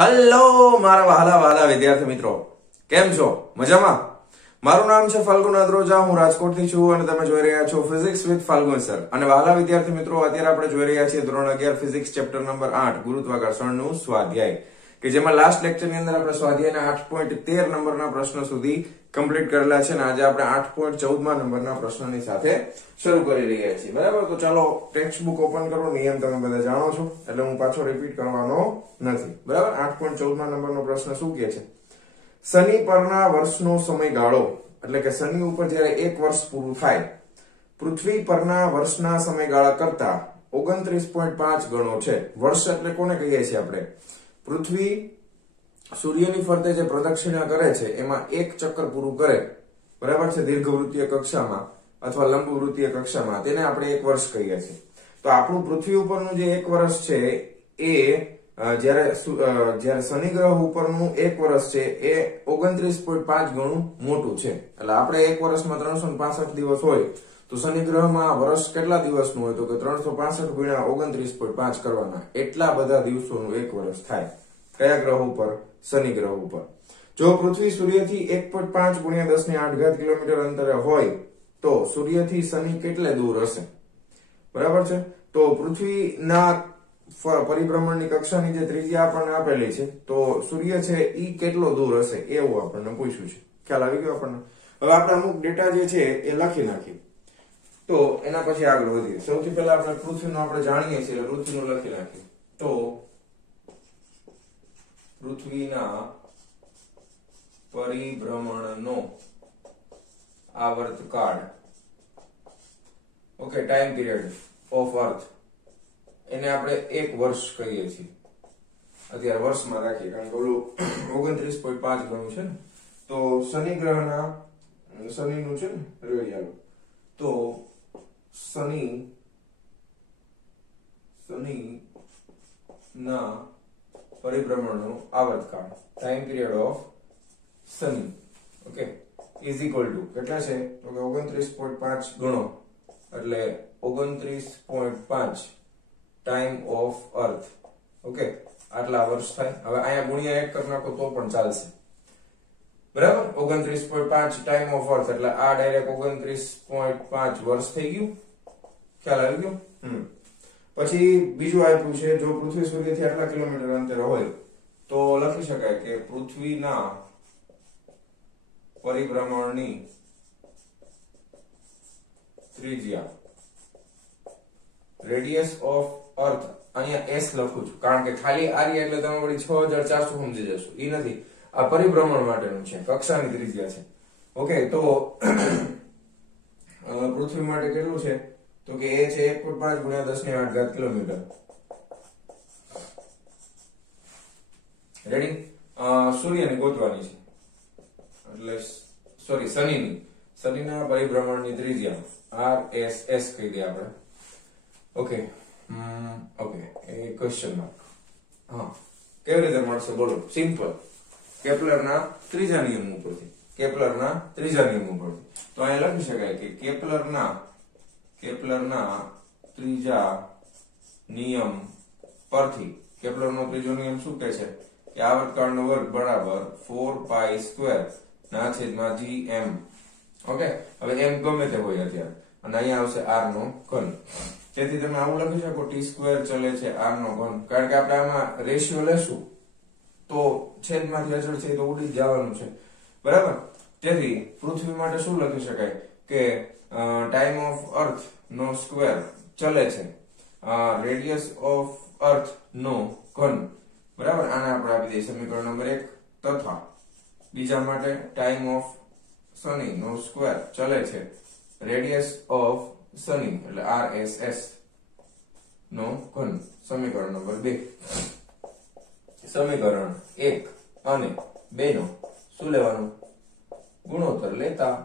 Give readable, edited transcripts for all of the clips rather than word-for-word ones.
Hello મારા વહાલા વહાલા વિદ્યાર્થી મિત્રો, કેમ છો? મજામાં? મારું નામ છે ફાલ્ગુન અદ્રોજા, હું રાજકોટથી છું અને તમે જોઈ રહ્યા છો ફિઝિક્સ વિથ ફાલ્ગુન સર. અને વહાલા વિદ્યાર્થી મિત્રો, અત્યારે આપણે જોઈ રહ્યા છીએ ધોરણ 11 ફિઝિક્સ ચેપ્ટર નંબર 8 ગુરુત્વાકર્ષણનું સ્વાધ્યાય, કે જેમાં લાસ્ટ લેક્ચરની અંદર આપણે સ્વાધ્યાયના 8.13 નંબરના પ્રશ્ન સુધી કમ્પ્લીટ કરેલા છે અને આજે આપણે 8.14 નંબરના પ્રશ્નની સાથે શરૂ કરી રહ્યા છીએ. બરાબર, તો ચાલો ટેક્સ્ટ બુક ઓપન કરો. નિયમ તમે બધા જાણો છો એટલે હું પાછો રિપીટ કરવાનો નથી. બરાબર, 8.14 નંબરનો પ્રશ્ન શું કહે છે? શનિ પરના વર્ષનો સમયગાળો, એટલે કે શનિ ઉપર જ્યારે એક વર્ષ પૂરું થાય, પૃથ્વી પરના વર્ષના સમયગાળા કરતા 29.5 ગણો છે. વર્ષ એટલે કોને કહીએ છીએ આપણે? પૃથ્વી સૂર્યની ફરતે જે પ્રદક્ષિણા કરે છે એમાં એક ચક્કર પૂરું કરે, બરાબર છે, દીર્ઘવૃત્તીય કક્ષામાં અથવા લંબવૃત્તીય કક્ષામાં, તેને આપણે એક વર્ષ કહીએ છીએ. તો આપણું પૃથ્વી ઉપરનું જે એક વર્ષ છે એ જ્યારે શનિ ગ્રહ ઉપરનું એક વર્ષ છે એ 29.5 ગણું મોટું છે. એટલે આપણે એક વર્ષમાં 365 દિવસ હોય તો શનિ ગ્રહમાં વર્ષ કેટલા દિવસનું હોય? તો કે 365 ગુણ્યા 29.5 કરવાના, એટલા બધા દિવસોનું એક વર્ષ થાય. કયા ગ્રહ ઉપર? શનિ ગ્રહ ઉપર. જો પૃથ્વી સૂર્યથી 1.5 ગુણ્યા 10⁸ કિલોમીટર અંતરે હોય તો સૂર્યથી શનિ કેટલે દૂર હશે? બરાબર છે. તો પૃથ્વીના પરિભ્રમણની કક્ષાની જે ત્રિજ્યા આપણને આપેલી છે, તો સૂર્ય છે ઈ કેટલો દૂર હશે એવું આપણને પૂછ્યું છે. ખ્યાલ આવી ગયો આપણને? હવે આપણે અમુક ડેટા જે છે એ લખી નાખીએ, તો એના પછી આગળ વધીએ. સૌથી પહેલા આપણે પૃથ્વીનું આપણે જાણીએ છીએ એટલે પૃથ્વીનું લખી નાખીએ. તો પૃથ્વીના પરિભ્રમણનો આવર્તકાળ, okay, time period of earth, એને આપણે એક વર્ષ કહીએ છીએ. અત્યારે વર્ષમાં રાખીએ કારણ કે ઓલું 29.5 ગણું છે ને. તો શનિ ગ્રહના શનિનું છે ને રવિવારે, તો શનિ ના પરિભ્રમણનો આવર્તકાળ, ટાઈમ પીરિયડ ઓફ શનિ, ઓકે, ઇઝ ઇક્વલ ટુ કેટલા છે? તો કે 29.5 ગણો એટલે 29.5 ટાઈમ ઓફ અર્થ, ઓકે, આટલા વર્ષ થાય. હવે અહીંયા ગુણ્યા 1 કરી નાખો તો પણ ચાલશે. બરાબર, 29.5 ટાઈમ ઓફ અર્થ એટલે આ ડાયરેક્ટ 29.5 વર્ષ થઈ ગયું. ખ્યાલ આવી ગયો? પછી બીજું આપ્યું છે, જો પૃથ્વી સૂર્યથી આટલા કિલોમીટર અંતરે હોય તો લખી શકાય કે પૃથ્વીના પરિભ્રમણની ત્રિજ્યા, રેડિયસ ઓફ અર્થ, અહીંયા s લખું છું કારણ કે ખાલી આર્ય એટલે તમે વળી 6400 સમજી જશો, એ નથી. આ પરિભ્રમણ માટેનું છે, કક્ષાની ત્રિજ્યા છે. ઓકે, તો પૃથ્વી માટે કેટલું છે? તો કે એ છે 1.5 ગુણ્યા 10⁸ કિલોમીટર. રેડી? સૂર્યની ગોતવાની છે, એટલે સોરી શનિના પરિભ્રમણની ત્રિજ્યા RSS કહી દે આપણે. ઓકે, એ ક્વેશ્ચન માર્ક. હા, કેવી રીતે મળશે બોલો? સિમ્પલ, કેપ્લરના ત્રીજા નિયમ ઉપરથી. તો અહીંયા લખી શકાય કે કેપ્લરના ત્રીજા નિયમ પરથી, કેપ્લરનો ત્રીજો નિયમ શું કહે છે? કે આવર્તકાળનો વર્ગ બરાબર 4π² ઓકે. હવે m ગમે તે હોય અત્યારે, અને અહીંયા આવશે r નો ઘન. તેથી તમે આવું લખી શકો t² ચલે છે r નો ઘન, કારણ કે આપણે આમાં રેશિયો લેશું તો છેદમાંથી અચળ છે તો ઉડી જવાનું છે. બરાબર, તેથી પૃથ્વી માટે શું લખી શકાય કે ટાઈમ ઓફ અર્થ નો સ્ક્વેર ચલે છે રેડિયસ ઓફ અર્થ નો ઘન. બરાબર, આને આપણે આપી દઈએ સમીકરણ નંબર 1. તથા બીજા માટે ટાઈમ ઓફ શનિ નો સ્ક્વેર ચલે છે રેડિયસ ઓફ શનિ એટલે RSS નો ઘન. સમીકરણ નંબર 2. સમીકરણ 1 અને 2 નો શું લેવાનું? ગુણોત્તર લેતા.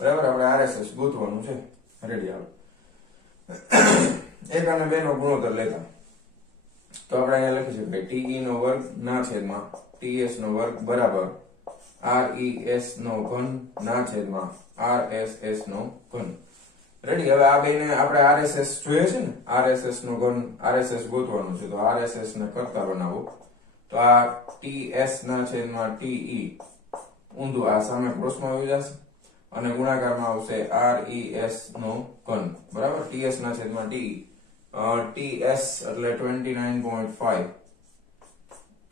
બરાબર, આપણે RSS ગોતવાનું છે. રેડી? આવે 1 અને 2 નો ગુણોત્તર લેતા તો આપણે અહીંયા લખી શકીએ TE નો વર્ગ ના છેદમાં TS નો વર્ગ બરાબર RES નો ઘન ના છેદમાં RSS નો ઘન. રેડી. હવે આ બેને આપણે આરએસએસ જોઈએ છે ને, આરએસએસ નો ઘન, આરએસએસ ગોતવાનું છે. તો આરએસએસ ને કરતા બનાવો. તો આ ટીએસ ના છેદમાં ટીઈ ઊંધું આ સામે ક્રોસમાં આવી જશે અને ગુણાકારમાં આવશે આરઈએસ નો ઘન. બરાબર. ટીએસ ના છેદમાં ટીઈ, ટીએસ એટલે 29.5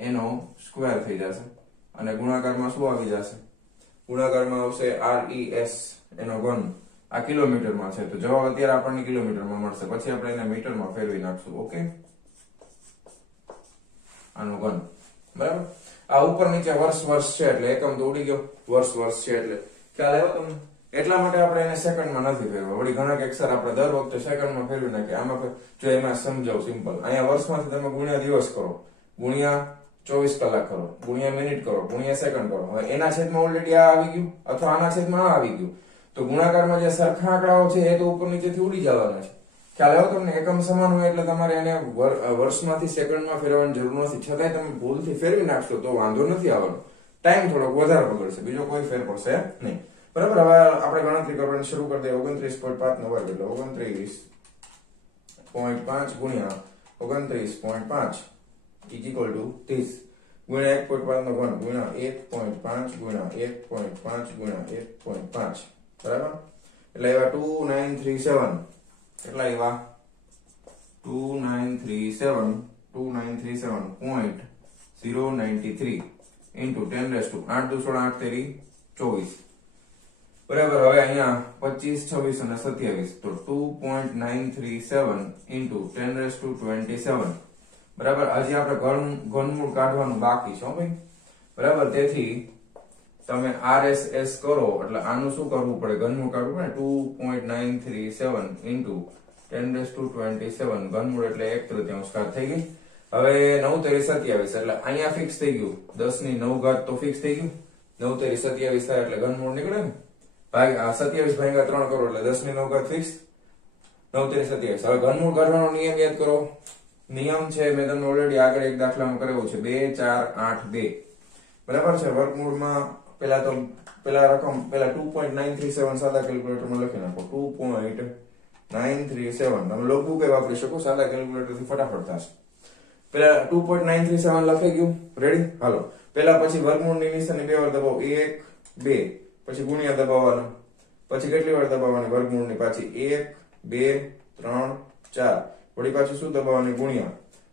એનો સ્ક્વેર થઈ જશે અને ગુણાકારમાં શું આવી જશે? ગુણાકારમાં આવશે આરઈએસ એનો ઘન. આ કિલોમીટરમાં છે તો જવાબ અત્યારે આપણને કિલોમીટરમાં મળશે. પછી આપણે એને મીટરમાં ફેરવી નાખશું. ઓકે, આનો ઘન. બરાબર. આ ઉપર નીચે વર્ષ છે એટલે એકમ તો ઉડી ગયો. વર્ષ છે એટલે ખ્યાલ આવ્યો તમને? એટલા માટે આપણે એને સેકન્ડમાં નથી ફેરવા. વળી ઘણા અક્ષર આપણે દર વખતે સેકન્ડમાં ફેરવી નાખીએ. આમાં જો એમાં સમજાવ સિમ્પલ. અહીંયા વર્ષમાંથી તમે ગુણ્યા દિવસ કરો, ગુણ્યા 24 કલાક કરો, ગુણ્યા મિનિટ કરો, ગુણ્યા સેકન્ડ કરો. હવે એના છેદમાં ઓલરેડી આ આવી ગયું અથવા આના છેદમાં આ આવી ગયું. તો ગુણાકારમાં જે સરખા આંકડાઓ છે એ તો ઉપર નીચેથી ઉડી જવાના છે. ખ્યાલ આવ્યો તમને? એકમ સમાન હોય એટલે તમારે એને વર્ષમાંથી સેકન્ડમાં ફેરવવાની જરૂર નથી. છતાંય તમે ભૂલથી ફેરવી નાખશો તો વાંધો નથી આવવાનો. ટાઈમ થોડોક વધારે બગડશે, બીજો કોઈ ફેર પડશે નહીં. બરાબર. હવે આપણે ગણતરી કરવાની શરૂ કરી દઈએ. 29.5 નો વર્ગ એટલે 29.5 ગુણ્યા 29.5 is equal to 30 ગુણ્યા 1.5 નો ઘન ગુણ્યા 1.5 ગુણ્યા 1.5 ગુણ્યા 1.5. બરાબર. એટલે એવા 2937. કેટલા એવા? 2937.093 into 10 to 8 2 16 8 તેરી 24. બરાબર. હવે અહીંયા 25 26 અને 27 તો 2.937 into 10 to 27. બરાબર. હજી આપણે ઘનમૂળ કાઢવાનું બાકી છે ભાઈ. બરાબર. તેથી તમે આરએસએસ કરો એટલે આનું શું કરવું પડે? ઘનમૂળ કાઢવું પડે. 2.937 into 10 to 27 ઘનમૂળ એટલે 1/3 ઘાત થઈ ગઈ. હવે 9 તેરી 27 એટલે અહીંયા ફિક્સ થઈ ગયું. 10 ની 9 ઘાત તો ફિક્સ થઈ ગયું. 9 તેરી 27 થાય એટલે ઘનમૂળ નીકળે ને. 27 ભાગ્યા 3 કરો એટલે 10 ની 9 ઘાત ફિક્સ. 9 તેરી 27. હવે ઘનમૂળ કાઢવાનો નિયમ યાદ કરો. નિયમ છે મેં તમને ઓલરેડી આગળ એક દાખલામાં કરેલો છે. 2 4 8 2. બરાબર છે. વર્ગમૂળમાં પેલા 2.937 સાદા કેલ્ક્યુલેટરમાં લખી નાખો. 2.937 તમે લોકબુક વાપરી શકો, સાદા કેલ્ક્યુલેટર થી ફટાફટ થશે. પેલા 2.937 લખાઈ ગયું. રેડી. હાલો પેલા પછી વર્ગમૂળની નિશાની બે વાર દબાવો. 1 2 પછી ગુણ્યા દબાવવાનો. પછી કેટલી વાર દબાવવાની? વર્ગમૂળની પાછી 1 2 3 4. વળી પાછી શું દબાવવાની? ગુણ્યા.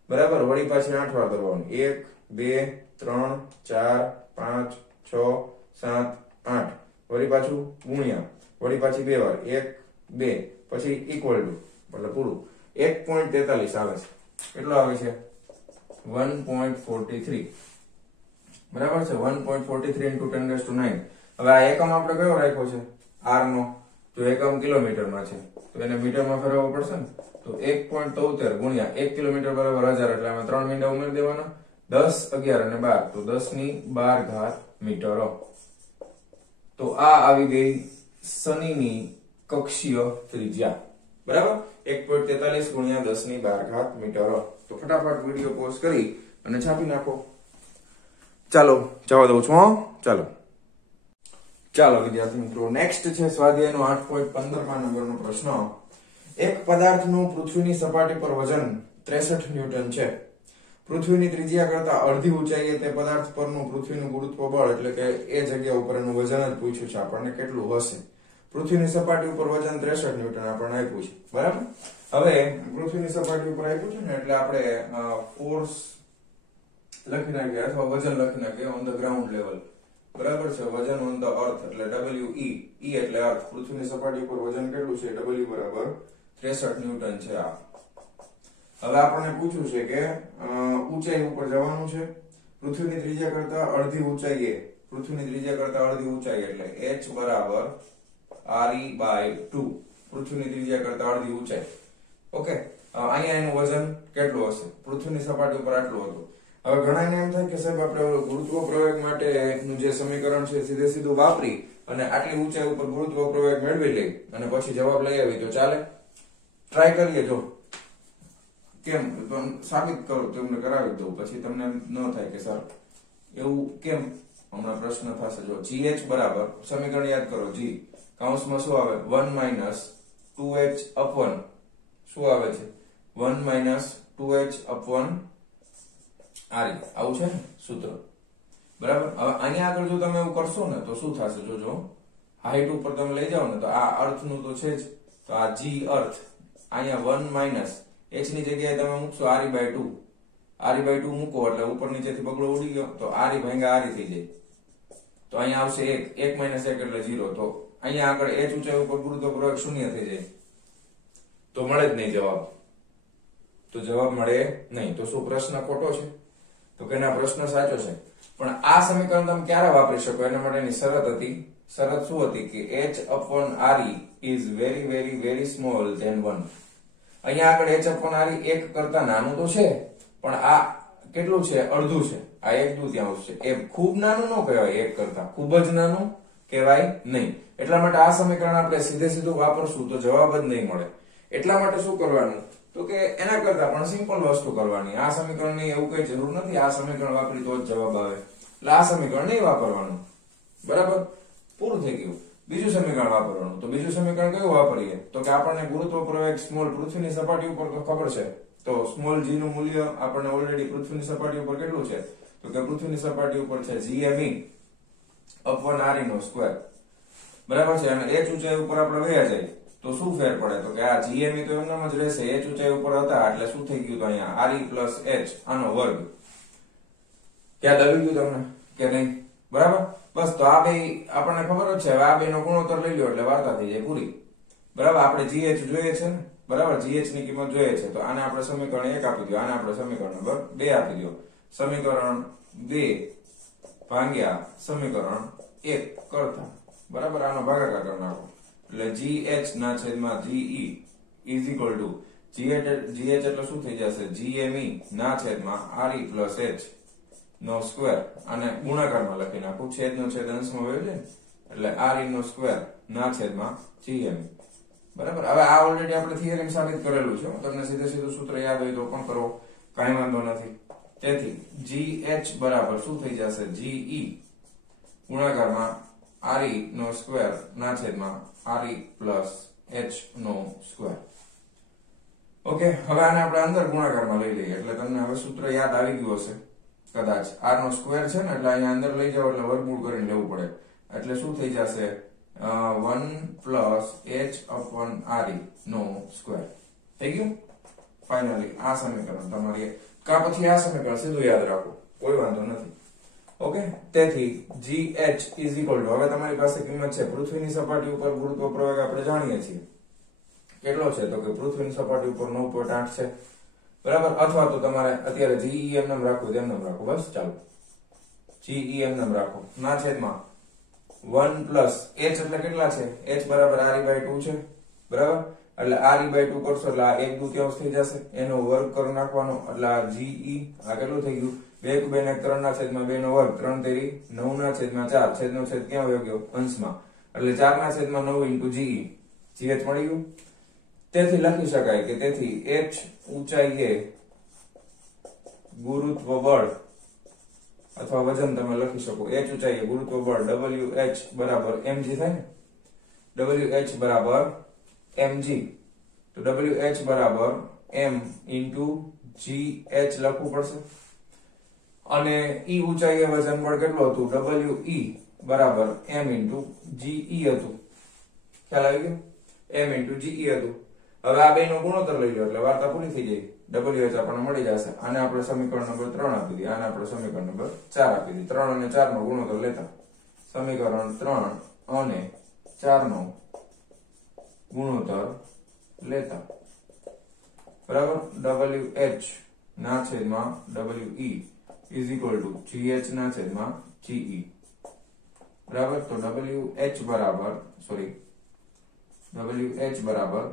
બરાબર. વળી પાછી 8 વાર દબાવવાની. 1 2 3 4 5 6 7 8. વળી પાછું ગુણ્યા. વળી પાછી 2 વાર. 1 2 પછી ઇક્વલ ટુ એટલે પૂરું 1.43 આવે છે. કેટલો આવે છે? 1.43. બરાબર છે. 1.43 into 10 to 9. હવે આ એકમ આપણે કયો રાખ્યો છે? r નો. જો એકમ કિલોમીટરમાં છે તો એને મીટરમાં ફેરવવો પડશે ને. તો 1.73 ગુણ્યા 1 કિલોમીટર બરાબર 1000 એટલે આમાં 3 મીંડા ઉમેરી દેવાના. 10 11 અને 12 તો 10 ની 12 ઘાત મીટર. તો આ આવી ગઈ શનિની કક્ષીય ત્રિજ્યા. બરાબર. 1.43 ગુણ્યા 10 ની 12 ઘાત મીટર. તો ફટાફટ વિડિયો પોઝ કરી અને છાપી નાખો. ચાલો જવા દઉં છું. ચાલો વિદ્યાર્થી મિત્રો, નેક્સ્ટ છે સ્વાધ્યાયનો 8.15 નંબરનો પ્રશ્ન. એક પદાર્થનું પૃથ્વીની સપાટી પર વજન 63 ન્યૂટન છે. પૃથ્વીની ત્રિજ્યા કરતા અડધી ઊંચાઈએ તે પદાર્થ પરનું પૃથ્વીનું ગુરુત્વ બળ એટલે કે એ જગ્યા ઉપર એનું વજન જ પૂછ્યું છે આપણને કેટલું હશે. પૃથ્વીની સપાટી ઉપર વજન 63 ન્યૂટન આપણને આપ્યું છે. બરાબર. હવે પૃથ્વીની સપાટી ઉપર આપ્યું છે ને એટલે આપણે ફોર્સ લખી નાખીએ અથવા વજન લખી નાખીએ ઓન ધ ગ્રાઉન્ડ લેવલ. બરાબર છે. વજન ઓન ધ અર્થ એટલે WE. E એટલે અર્થ. પૃથ્વીની સપાટી ઉપર વજન કેટલું છે? W બરાબર 63 ન્યૂટન છે. આ હવે આપણને પૂછ્યું છે કે ઊંચાઈ ઉપર જવાનું છે. પૃથ્વીની ત્રિજ્યા કરતા અડધી ઊંચાઈએ એટલે h બરાબર re/2. પૃથ્વીની ત્રિજ્યા કરતા અડધી ઊંચાઈ. ઓકે. અહીંયા એનું વજન કેટલું હશે? પૃથ્વીની સપાટી ઉપર આટલું હતું. હવે ઘણાને એમ થાય કે સાહેબ આપણે ગુરુત્વ પ્રવેગ માટેનું જે સમીકરણ છે સીધે સીધું વાપરી અને આટલી ઊંચાઈ ઉપર ગુરુત્વ પ્રવેગ મેળવી લઈ અને પછી જવાબ લઈ આવી તો ચાલે. ટ્રાય કરીએ. જો કેમ સાબિત કરો તમને કરાવી દઉં પછી તમને ન થાય કે સર એવું કેમ. હમણાં પ્રશ્ન થશે. જો gh બરાબર સમીકરણ યાદ કરો. g કૌંસમાં શું આવે? 1 - 2h upon શું આવે છે 1 minus 2h upon re આવું છે ને સૂત્ર બરાબર। હવે અહીંયા આગળ જો તમે એવું કરશો ને તો શું થશે જોજો હાઈટ ઉપર તમે લઈ જાઓ ને તો આ અર્થનું તો છે જ તો આ g અર્થ અહીંયા 1 minus h ની જગ્યાએ તમે મૂકશો re/2 re/2 મૂકો એટલે ઉપર નીચેથી બગડો ઉડી ગયો તો re ભાંગ્યા re થઈ જાય તો અહીંયા આવશે 1 1 minus 1 એટલે 0 તો અહીંયા આગળ h ઊંચાઈ ઉપર ગુરુત્વ પ્રવેગ શૂન્ય થઈ જાય તો મળે જ નહીં જવાબ તો જવાબ મળે નહીં તો શું પ્રશ્ન ખોટો છે તો કે ના પ્રશ્ન સાચો છે પણ આ સમીકરણ તમે ક્યારે વાપરી શકો એના માટેની શરત હતી શરત શું હતી કે h upon re is very very very small than 1 અહીંયા આગળ h upon re 1 કરતા નાનું તો છે પણ આ કેટલું છે અડધું છે આ 1/2 છે એ ખૂબ નાનું ન કહેવાય 1 કરતા ખૂબ જ નાનું કહેવાય નહીં એટલા માટે આ સમીકરણ આપણે સીધે સીધું વાપરશું તો જવાબ જ નહીં મળે એટલા માટે શું કરવાનું તો કે એના કરતા પણ સિમ્પલ વસ્તુ કરવાની આ સમીકરણની એવું કઈ જરૂર નથી આ સમીકરણ વાપરી તો જ જવાબ આવે એટલે આ સમીકરણ નહીં વાપરવાનું બરાબર પૂરું થઈ ગયું બીજું સમીકરણ વાપરવાનું તો બીજું સમીકરણ કયું વાપરીએ તો કે આપણને ગુરુત્વ પ્રવેગ સ્મોલ પૃથ્વીની સપાટી ઉપર તો ખબર છે તો સ્મોલ g નું મૂલ્ય આપણને ઓલરેડી પૃથ્વીની સપાટી ઉપર કેટલું છે તો કે પૃથ્વીની સપાટી ઉપર છે gme upon re નો સ્ક્વેર બરાબર છે અને h ઊંચાઈ ઉપર આપણે વયા જાય તો શું ફેર પડે તો કે આ gme તો એમનામ જ રહેશે h ઊંચાઈ ઉપર હતા એટલે શું થઈ ગયું તો અહીંયા re plus h આનો વર્ગ ક્યાં આવી ગયું તમને કે નહીં બરાબર બસ તો આ બે આપણને ખબર જ છે હવે આ બે નો ગુણોત્તર લઈ લ્યો એટલે વાર્તા થઈ જાય પૂરી બરાબર આપણે gh જોઈએ છે ને બરાબર gh ની કિંમત જોઈએ છે તો આને આપણે સમીકરણ 1 આપી દો આને આપણે સમીકરણ નંબર 2 આપી દો સમીકરણ 2 ભાગ્યા સમીકરણ 1 કરતા બરાબર આનો ભાગાકાર કરી નાખો એટલે gh ના છેદમાં ge is equal to gh એટલે શું થઈ જશે gme ના છેદમાં re plus h નો સ્ક્વેર અને ગુણાકારમાં લખી નાખું છેદનો છેદ અંશમાં વયો જાય એટલે re નો સ્ક્વેર ના છેદમાં gme બરાબર હવે આ ઓલરેડી આપણે થિયરમ સાબિત કરેલું છે તમને સીધે સીધું સૂત્ર યાદ હોય તો પણ કરો કાઈ વાંધો નથી તેથી gh બરાબર શું થઈ જશે ge ગુણાકારમાં re નો સ્ક્વેર ના છેદમાં re plus h નો સ્ક્વેર ઓકે હવે આને આપણે અંદર ગુણાકારમાં લઈ લઈએ એટલે તમને હવે સૂત્ર યાદ આવી ગયું હશે કદાચ r નો સ્ક્વેર છે ને એટલે અહીંયા અંદર લઈ જાવ એટલે વર્ગમૂળ કરીને લેવું પડે એટલે શું થઈ જશે 1 plus h upon re નો સ્ક્વેર થઈ ગયું ફાઇનલી આ સમીકરણ તમારી કા પછી આ સમીકરણ સીધું યાદ રાખો કોઈ વાંધો નથી ઓકે તેથી gh is equal to હવે તમારી પાસે કિંમત છે પૃથ્વીની સપાટી ઉપર ગુરુત્વ પ્રવેગ આપણે જાણીએ છીએ કેટલો છે તો કે પૃથ્વીની સપાટી ઉપર 9.8 છે બરાબર અથવા તો તમારે અત્યારે ge એમ નામ રાખો તેમ નામ રાખો બસ ચાલો ge એમ નામ રાખો ના છેદમાં 1 plus h એટલે કેટલા છે h બરાબર re/2 છે બરાબર એટલે re/2 કરશો એટલે આ 1/2 થઈ જશે એનો વર્ગ કરી નાખવાનો એટલે આ ge આ કેટલું થઈ ગયું 2 2 ને 3 ના છેદમાં 2 નો વર્ગ 3 તેરી 9 ના છેદમાં 4 છેદનો છેદ ક્યાં વયો ગયો અંશમાં એટલે 4 ના છેદમાં 9 into ge gh મળી ગયું તેથી લખી શકાય કે તેથી h ઊંચાઈએ ગુરુત્વ બળ અથવા વજન તમે લખી શકો h ઊંચાઈએ ગુરુત્વ બળ wh બરાબર mg થાય ને wh બરાબર mg તો wh બરાબર m into gh લખવું પડશે અને e ઊંચાઈએ વજન બળ કેટલું હતું we બરાબર m into ge હતું ખ્યાલ આવી ગયો m into ge હતું હવે આ બેનો ગુણોત્તર લઈ લો એટલે વાર્તા પૂરી થઈ જાય wh આપણને મળી જશે આને આપણે સમીકરણ નંબર 3 આપી દઈએ આને આપણે સમીકરણ નંબર 4 આપી દઈએ 3 અને 4 નો ગુણોત્તર લેતા સમીકરણ 3 અને 4 નો ગુણોત્તર લેતા બરાબર wh ના છેદમાં we is equal to gh ના છેદમાં ge બરાબર તો wh બરાબર સોરી wh બરાબર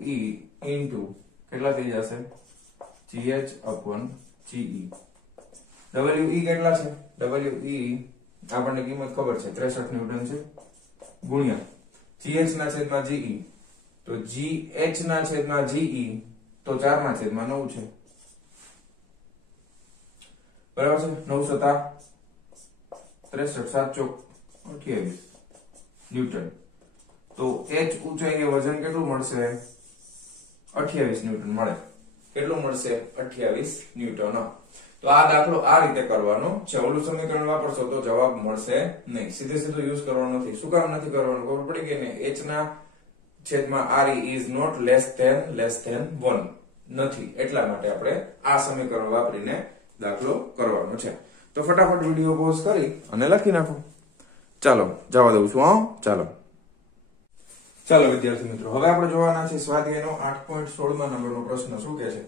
we into કેટલા થઈ જશે gh upon ge we કેટલા છે we આપણને કિંમત ખબર છે 63 ન્યૂટન છે ગુણ્યા gh ના છેદમાં ge તો gh ના છેદમાં ge તો 4 ના છેદમાં 9 છે બરાબર છે 9 સતા 63 7 ચોક 28 ન્યૂટન તો h ઊંચાઈએ વજન કેટલું મળશે 28 ન્યૂટન મળે. કેટલું મળશે 28 ન્યૂટન. તો આ દાખલો આ રીતે કરવાનો છે. ઓલું સમીકરણ વાપરશો તો જવાબ મળશે નહીં. સીધે સીધું યુઝ કરવાનો નથી. શું કામ નથી કરવાનું ખબર પડી ગઈ ને? h ના છેદમાં re is not less than 1 નથી, એટલા માટે આપણે આ સમીકરણ વાપરીને દાખલો કરવાનો છે. તો ફટાફટ વિડિયો પોઝ કરી અને લખી નાખો. ચાલો જવા દઉં છું. ચાલો વિદ્યાર્થી મિત્રો, હવે આપણે જોવાના છે સ્વાધ્યાયનો 8.16 નંબરનો પ્રશ્ન. શું કહે છે?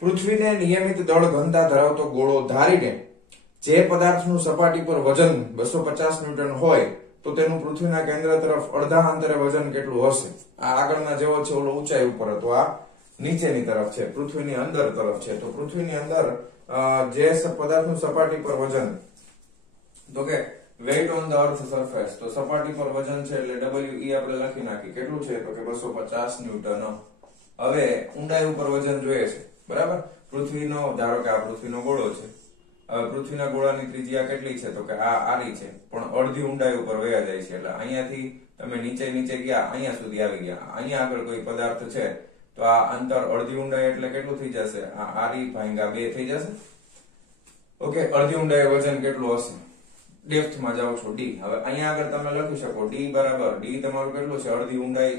પૃથ્વીને નિયમિત દળ ઘનતા ધરાવતો ગોળો ધારીને જે પદાર્થનું સપાટી પર વજન 250 ન્યૂટન હોય તો તેનું પૃથ્વીના કેન્દ્ર તરફ અડધા અંતરે વજન કેટલું હશે? આ આગળના જેવો છે, ઓલો ઊંચાઈ ઉપર હતો, આ નીચેની તરફ છે, પૃથ્વીની અંદર તરફ છે. તો પૃથ્વીની અંદર જે પદાર્થનું સપાટી પર વજન, તો કે weight on the earth surface, તો સપાટી પર વજન છે એટલે WE આપણે લખી નાખી. કેટલું છે? તો કે 250 ન્યૂટન. હવે ઊંડાઈ ઉપર વજન જોઈએ છે, બરાબર? પૃથ્વીનો, ધારો કે આ પૃથ્વીનો ગોળો છે. હવે પૃથ્વીના ગોળાની ત્રિજ્યા કેટલી છે? તો કે આ આરી છે, પણ અડધી ઊંડાઈ ઉપર વયા જાય છે. એટલે અહીંયાથી તમે નીચે ગયા, અહીંયા સુધી આવી ગયા, અહીંયા આગળ કોઈ પદાર્થ છે તો આ અંતર અડધી ઊંડાઈ એટલે કેટલું થઈ જશે? આ આરી ભાગ્યા 2 થઈ જશે. ઓકે, અડધી ઊંડાઈ વજન કેટલું હશે? ડેપ્થ માં જાઓ છો d. હવે અહીંયા આગળ તમે લખી શકો d બરાબર, d તમારું કેટલું છે? અડધી ઊંડાઈ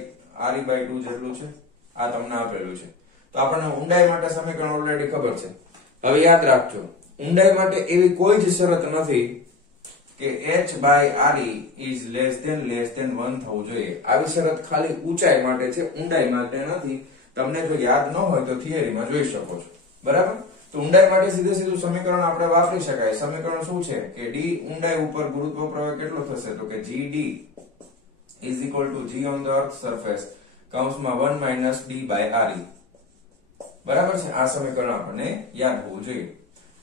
re/2 જેટલું છે. આ તમને આપેલું છે. તો આપણને ઊંડાઈ માટે સમીકરણ ઓલરેડી ખબર છે. હવે યાદ રાખજો, ઊંડાઈ માટે એવી કોઈ જ શરત નથી કે h/re is less than 1 થવું જોઈએ. આવી શરત ખાલી ઊંચાઈ માટે છે, ઊંડાઈ માટે નથી. તમને જો યાદ ન હોય તો થિયરીમાં જોઈ શકો છો, બરાબર? તો ઊંડાઈ માટે સીધે સીધું સમીકરણ આપણે વાપરી શકાય. સમીકરણ શું છે કે d ઊંડાઈ ઉપર ગુરુત્વ પ્રવાહ કેટલો થશે? તો કે gd is equal to g on the earth surface કૌંસમાં 1 - d/re. બરાબર છે? આ સમીકરણ આપણને યાદ હોવું જોઈએ.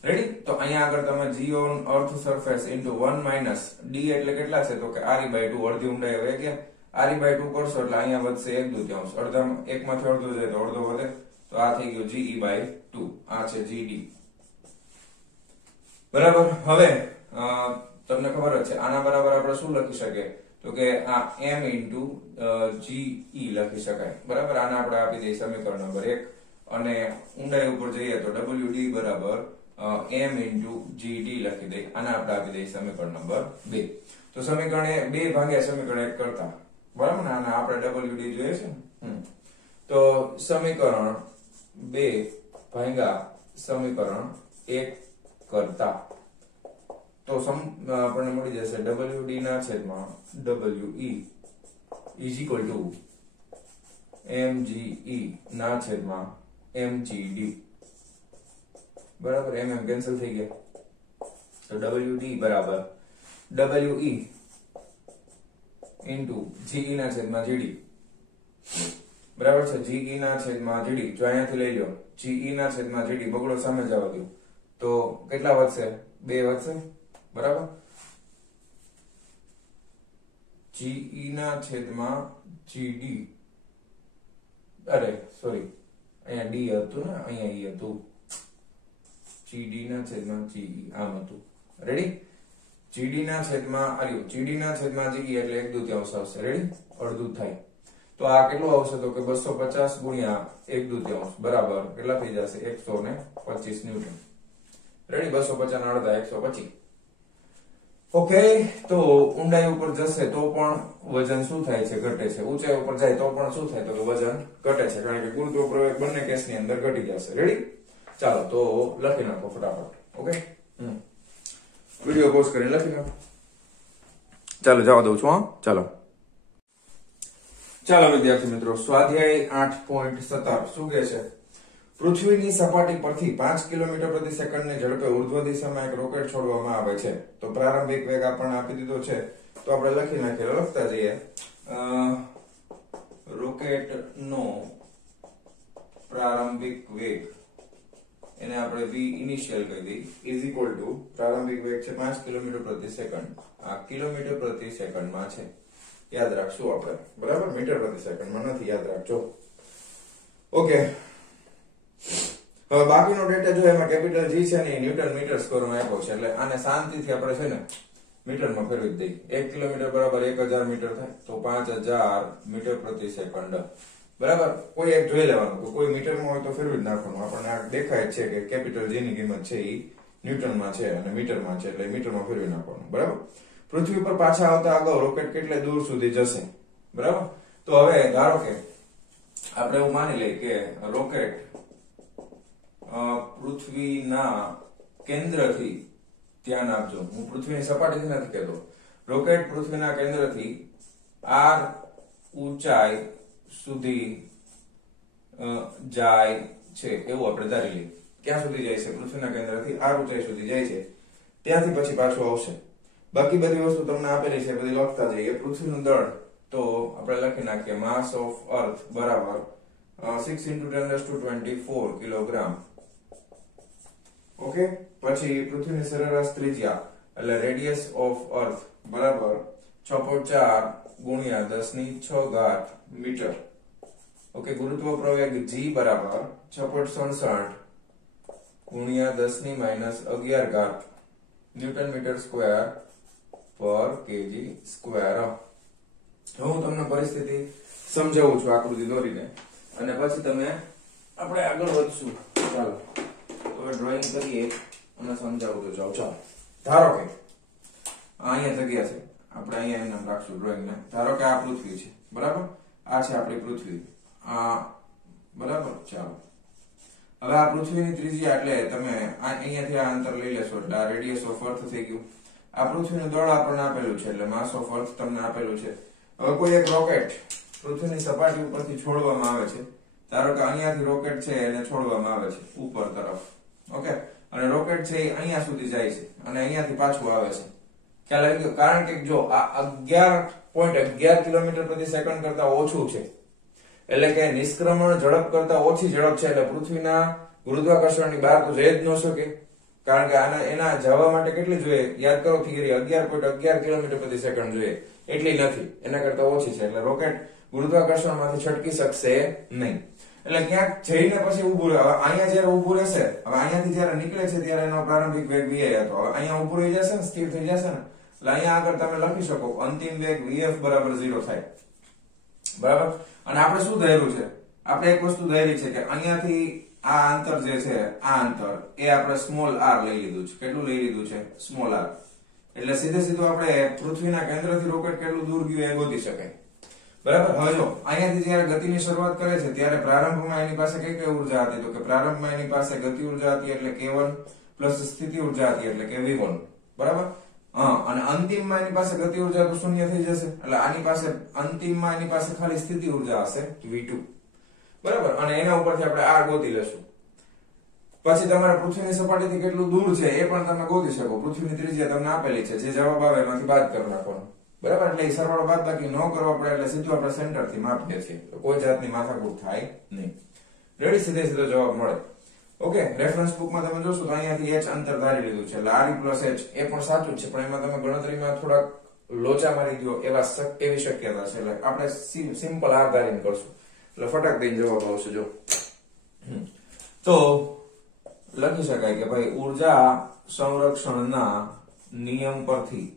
રેડી? તો અહીંયા આગળ તમે g on earth surface into 1 - d એટલે કેટલા છે? તો કે re/2, અડધી ઊંડાઈ હવે ગયા re/2 કરશો એટલે અહીંયા વધશે 1/2. અડધા એકમાંથી અડધો જાય તો અડધો વધે, તો આ થઈ ગયું ge/2. આ છે gd. બરાબર? હવે તમને ખબર જ છે આના બરાબર આપણે શું લખી શકીએ? તો કે આ m * ge લખી શકાય. બરાબર? આને આપણે આપી દઈએ સમીકરણ નંબર 1. અને ઊંડાઈ ઉપર જઈએ તો wd બરાબર m * gd લખી દઈએ. આને આપણે આપી દઈએ સમીકરણ નંબર 2. તો સમીકરણ 2 ભાગ્યા સમીકરણ 1 કરતા, બરાબર ને? આને આપણે wd જોઈએ છે ને. તો સમીકરણ 2 ભાગ્યા સમીકરણ 1 કરતા તો આપણને મળી જશે wd ના છેદમાં we is equal to mge ના છેદમાં mgd. બરાબર? mm કેન્સલ થઈ ગયા. તો wd બરાબર we into ge ના છેદમાં gd. બરાબર છે? ge ના છેદમાં gd. જો અહીંયાથી લઈ લો, ge ના છેદમાં gd બગડો સામે જવા દો તો કેટલા વધશે? 2 વધશે. બરાબર? ge ના છેદમાં gd, અરે સોરી, અહીંયા d હતું ને, અહીંયા e હતું. gd ના છેદમાં ge આમ હતું. રેડી? gd ના છેદમાં gd ના છેદમાં ge એટલે 1/2 આવશે. રેડી? અડધું થાય. તો આ કેટલું આવશે? તો કે 250 ગુણ્યા 1/2 બરાબર કેટલા થઈ જશે? 125 ન્યૂટન. રેડી? 250 ના અડધા 125. ઓકે, તો ઊંડાઈ ઉપર જશે તો પણ વજન શું થાય છે? ઘટે છે. ઊંચાઈ ઉપર જાય તો પણ શું થાય? તો કે વજન ઘટે છે, કારણ કે ગુરુત્વ પ્રવેગ બંને કેસની અંદર ઘટી જશે. રેડી? ચાલો તો લખી નાખો ફટાફટ. ઓકે, વિડિયો પોઝ કરીને લખી નાખો. ચાલો જવા દઉં છું. ચાલો વિદ્યાર્થી મિત્રો, સ્વાધ્યાય 8.17 શું કહે છે? પૃથ્વીની સપાટી પરથી 5 કિલોમીટર પ્રતિ સેકન્ડની ઝડપે ઉર્ધ્વ દિશામાં એક રોકેટ છોડવામાં આવે છે. તો પ્રારંભિક વેગ આપણને આપી દીધો છે, તો આપણે લખી નાખીએ. લખતા જઈએ. રોકેટનો પ્રારંભિક વેગ, એને આપણે v ઇનિશિયલ કહી દઈએ, ઇઝ ઇક્વલ ટુ પ્રારંભિક વેગ છે 5 કિલોમીટર પ્રતિ સેકન્ડ. આ કિલોમીટર પ્રતિ સેકન્ડમાં છે, યાદ રાખશું આપણે. બરાબર? મીટર પ્રતિ સેકન્ડમાં નથી, યાદ રાખજો. ઓકે, હવે બાકીનો ડેટા જો એમાં કેપિટલ G છે ને ન્યૂટન મીટર સ્ક્વેરમાં આપ્યો છે, એટલે આને શાંતિથી આપણે છે ને મીટરમાં ફેરવી દઈએ 1 કિલોમીટર બરાબર 1000 મીટર થાય તો 5000 મીટર પ્રતિ સેકન્ડ બરાબર કોઈ એક જોઈ લેવાનું તો કોઈ મીટરમાં હોય તો ફેરવી જ નાખવાનું આપણને આ દેખાય છે કે કેપિટલ G ની કિંમત છે એ ન્યૂટનમાં છે અને મીટરમાં છે એટલે મીટરમાં ફેરવી નાખવાનું બરાબર પૃથ્વી પર પાછા આવતા અગાઉ રોકેટ કેટલે દૂર સુધી જશે બરાબર તો હવે ધારો કે આપણે એવું માની લઈએ કે રોકેટ પૃથ્વીના કેન્દ્રથી ધ્યાન આપજો હું પૃથ્વીની સપાટીથી નથી કહેતો રોકેટ પૃથ્વીના કેન્દ્રથી r ઊંચાઈ સુધી જાય છે એવું આપણે ધારી લઈએ ક્યાં સુધી જાય છે પૃથ્વીના કેન્દ્રથી r ઊંચાઈ સુધી જાય છે ત્યાંથી પછી પાછું આવશે બાકી બધી વસ્તુ તમને આપેલી છે બધી લખતા જઈએ પૃથ્વીનું દળ તો આપણે લખી નાખીએ માસ ઓફ અર્થ બરાબર 6 × 10⁻24 કિલોગ્રામ ઓકે પછી પૃથ્વીની સરેરાશ ત્રિજ્યા એટલે રેડિયસ ઓફ અર્થ બરાબર 6.4 × 10⁶ મીટર ઓકે ગુરુત્વ પ્રવેગ g બરાબર 6.67 × 10⁻11 ન્યૂટન મીટર સ્ક્વેર પર કેજી સ્ક્વેર હું તમને પરિસ્થિતિ સમજાવું છું આકૃતિ દોરીને અને પછી તમે આપણે આગળ વધશું ચાલો હવે ડ્રોઈંગ કરીએ અને સમજાવું તો જાઓ ચાલો ધારો કે અહીંયા જગ્યા છે આપણે અહીંયા નામ રાખશું ડ્રોઈંગ ને ધારો કે આ પૃથ્વી છે બરાબર આ છે આપણી પૃથ્વી આ બરાબર ચાલો હવે આ પૃથ્વીની ત્રિજ્યા એટલે તમે અહીંયાથી આ અંતર લઈ લેશો એટલે આ રેડિયસ ઓફ અર્થ થઈ ગયું આ પૃથ્વીનું દળ આપણને આપેલું છે એટલે માસ ઓફ અર્થ તમને આપેલું છે હવે કોઈ એક રોકેટ પૃથ્વીની સપાટી ઉપરથી છોડવામાં આવે છે ધારો કે અહીંયાથી રોકેટ છે એને છોડવામાં આવે છે ઉપર તરફ ઓકે અને રોકેટ છે એ અહીંયા સુધી જાય છે અને અહીંયાથી પાછું આવે છે ખ્યાલ આવી ગયો કારણ કે જો આ 11.11 કિલોમીટર પ્રતિ સેકન્ડ કરતા ઓછું છે એટલે કે નિષ્ક્રમણ ઝડપ કરતા ઓછી ઝડપ છે એટલે પૃથ્વીના ગુરુત્વાકર્ષણની બહાર તો જઈ જ ન શકે કારણ કે એના જવા માટે કેટલી જોઈએ યાદ કરો થિયરી 11.11 કિલોમીટર પ્રતિ સેકન્ડ જોઈએ એટલી નથી એના કરતા ઓછી છે એટલે રોકેટ ગુરુત્વાકર્ષણમાંથી છટકી શકશે નહીં એટલે ક્યાંક જઈને પછી ઊભું રહે હવે અહીંયા જ્યારે ઊભું રહેશે હવે અહીંયાથી જ્યારે નીકળે છે ત્યારે એનો પ્રારંભિક વેગ vi હતો હવે અહીંયા ઊભું રહી જશે ને સ્થિર થઈ જશે ને એટલે અહીંયા આગળ તમે લખી શકો અંતિમ વેગ vf બરાબર 0 થાય બરાબર અને આપણે શું ધાર્યું છે આપણે એક વસ્તુ ધારી છે કે અહીંયાથી આ અંતર જે છે આ અંતર એ આપણે સ્મોલ r લઈ લીધું છે કેટલું લઈ લીધું છે સ્મોલ r એટલે સીધે સીધું આપણે પૃથ્વીના કેન્દ્રથી રોકેટ કેટલું દૂર ગયું એ ગોતી શકાય બરાબર હવે જો અહીંયાથી જ્યારે ગતિની શરૂઆત કરે છે ત્યારે પ્રારંભમાં એની પાસે કઈ કઈ ઉર્જા હતી તો કે પ્રારંભમાં એની પાસે ગતિ ઉર્જા હતી એટલે k1 પ્લસ સ્થિતિ ઉર્જા હતી એટલે કે v1 બરાબર અને અંતિમમાં એની પાસે ગતિ ઉર્જા તો શૂન્ય થઈ જશે એટલે આની પાસે અંતિમમાં એની પાસે ખાલી સ્થિતિ ઉર્જા હશે v2 બરાબર અને એના ઉપરથી આપણે r ગોતી લેશું પછી તમારે પૃથ્વીની સપાટીથી કેટલું દૂર છે એ પણ તમે ગોતી શકો પૃથ્વીની ત્રિજ્યા તમને આપેલી છે જે જવાબ આવે એમાંથી બાદ કરી નાખવાનો બરાબર એટલે સરવાળો બાદબાકી ન કરવા પડે એટલે સીધું આપણે સેન્ટરથી માપીએ છીએ તો કોઈ જાતની માથાકૂટ થાય નહીં રેડી સીધે સીધો જવાબ મળે ઓકે રેફરન્સ બુકમાં તમે જોશો તો અહીંયાથી h અંતર ધારી લીધું છે એટલે r + h એ પણ સાચું છે પણ એમાં તમે ગણતરીમાં થોડાક લોચા મારી દો એવી શક્યતા છે એટલે આપણે સિમ્પલ r ધારીને કરશું એટલે ફટાક દઈને જવાબ આવશે જો તો લખી શકાય કે ભાઈ ઊર્જા સંરક્ષણના નિયમ પરથી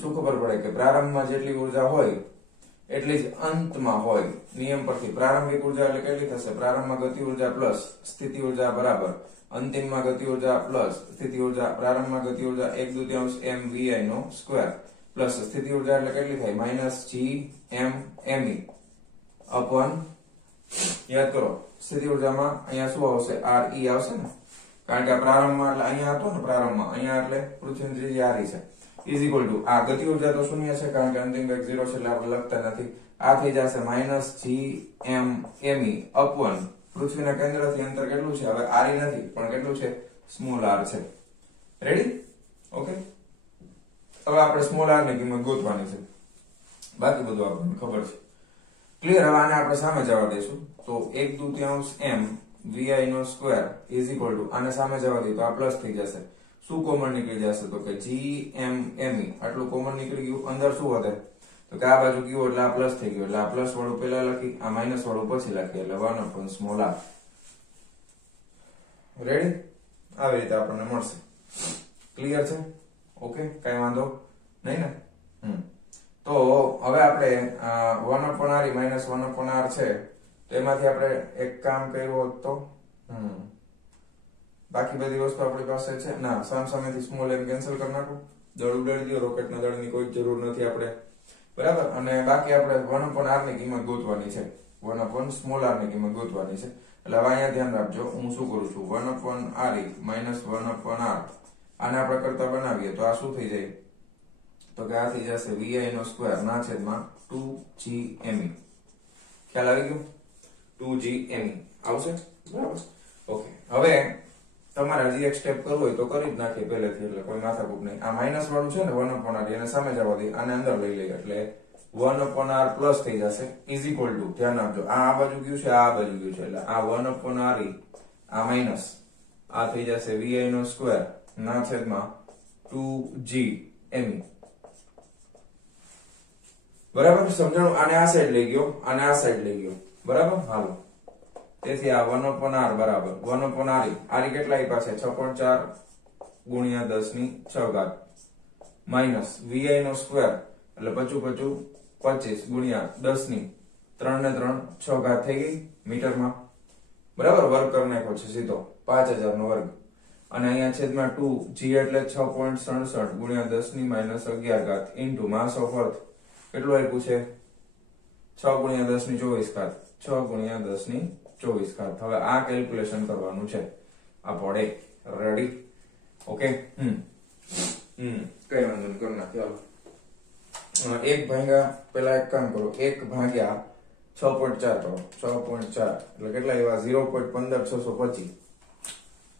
શું ખબર પડે કે પ્રારંભમાં જેટલી ઊર્જા હોય એટલી જ અંતમાં હોય નિયમ પરથી પ્રારંભિક ઊર્જા એટલે કેટલી થશે પ્રારંભમાં ગતિ ઊર્જા પ્લસ સ્થિતિ ઊર્જા બરાબર અંતિમમાં ગતિ ઊર્જા પ્લસ સ્થિતિ ઊર્જા પ્રારંભમાં ગતિ ઊર્જા 1/2 mvi નો સ્ક્વેર પ્લસ સ્થિતિ ઊર્જા એટલે કેટલી થાય -gm_me અપોન યાદ કરો સ્થિતિ ઊર્જામાં અહીંયા શું આવશે re આવશે ને કારણ કે આ પ્રારંભમાં એટલે અહીંયા હતો ને પ્રારંભમાં અહીંયા એટલે પૃથ્વીની ત્રિજ્યા re છે ઇઝ ઇક્વલ ટુ આ ગતિ ઊર્જા તો શૂન્ય છે કારણ કે અંતિમ વેગ 0 છે એટલે આપણે લખતા નથી આ થઈ જશે -gm_me અપોન પૃથ્વીના કેન્દ્રથી અંતર કેટલું છે હવે r નથી પણ કેટલું છે સ્મોલ r છે રેડી ઓકે હવે આપણે સ્મોલ r ની કિંમત ગોતવાની છે બાકી બધું આપણને ખબર છે ક્લિયર હવે આને આપણે સામે જવા દઈશું તો 1/2 m vi નો સ્ક્વેર ઇઝ ઇક્વલ ટુ આને સામે જવા દઈએ તો આ પ્લસ થઈ જશે શું કોમન નીકળી જશે તો કે gm_me આટલું કોમન નીકળી ગયું અંદર શું વધે તો કે આ બાજુ ગયું એટલે આ પ્લસ થઈ ગયું એટલે આ પ્લસ વાળું પહેલા લખી આ માઈનસ વાળું પછી લખી એટલે 1 સ્મોલ r રેડી આવી રીતે આપણને મળશે ક્લિયર છે ઓકે, કઈ વાંધો નહીં ને. તો હવે આપણે 1/r માઇનસ 1/r છે તો એમાંથી આપણે એક કામ કર્યું હોત તો બાકી બધી વસ્તુ આપણી પાસે છે ના, સામસામેથી સ્મોલ m કેન્સલ કરી નાખો, દળ ઉડાડી દો, રોકેટના દળની કોઈ જરૂર નથી આપણે, બરાબર. અને બાકી આપણે 1/r ની કિંમત ગોતવાની છે, 1/r ની કિંમત ગોતવાની છે. એટલે હવે અહીંયા ધ્યાન રાખજો, હું શું કરું છું, 1/r માઇનસ 1/r આને આપણે કરતા બનાવીએ તો આ શું થઈ જાય, તો કે આ થઈ જશે vi નો સ્ક્વેર ના છેદમાં 2gme. ખ્યાલ આવી ગયો? 2gme આવશે, બરાબર. ઓકે, હવે તમારે હજી એક સ્ટેપ કરવું હોય તો કરી જ નાખીએ પહેલેથી, એટલે કોઈ માથાકૂટ નહીં. આ માઇનસ વાળું છે ને 1/r એને સામે જવા દઈએ, આને અંદર લઈ લઈએ એટલે 1/r પ્લસ થઈ જશે ઇઝ ઇક્વલ ટુ, ધ્યાન આપજો આ બાજુ ગયું છે, આ બાજુ ગયું છે, એટલે આ 1/r આ માઇનસ આ થઈ જશે vi નો સ્ક્વેર ના છેદમાં 2gme. બરાબર, સમજાણું? આને આ સાઈડ લઈ ગયો, આને આ સાઈડ લઈ ગયો, બરાબર. હાલો, તેથી આ 1/r બરાબર 1/r આરી કેટલા આપ્યા છે 6.4 ગુણ્યા 10⁶ માઇનસ vi નો સ્ક્વેર એટલે 55 25 ગુણ્યા 10 ની 3 ને 3 6 થઈ ગઈ મીટરમાં, બરાબર. વર્ગ કરી નાખો છે સીધો 5000 નો વર્ગ, અને અહીંયા છેદમાં 2g એટલે 6.67 ગુણ્યા 10⁻11 ઇન્ટુ માસ ઓફ અર્થ કેટલું આપ્યું છે 6 ગુણ્યા 10⁻24 6 ગુણ્યા 10⁻24. હવે આ કેલ્ક્યુલેશન કરવાનું છે આપણે, રેડી? ઓકે, કઈ વાંધો નહીં, કરી નાખીએ. એક ભાગ્યા, પેલા એક કામ કરો, 1 ભાગ્યા 6.4 કરો, 6.4 એટલે કેટલા એવા 0.15625,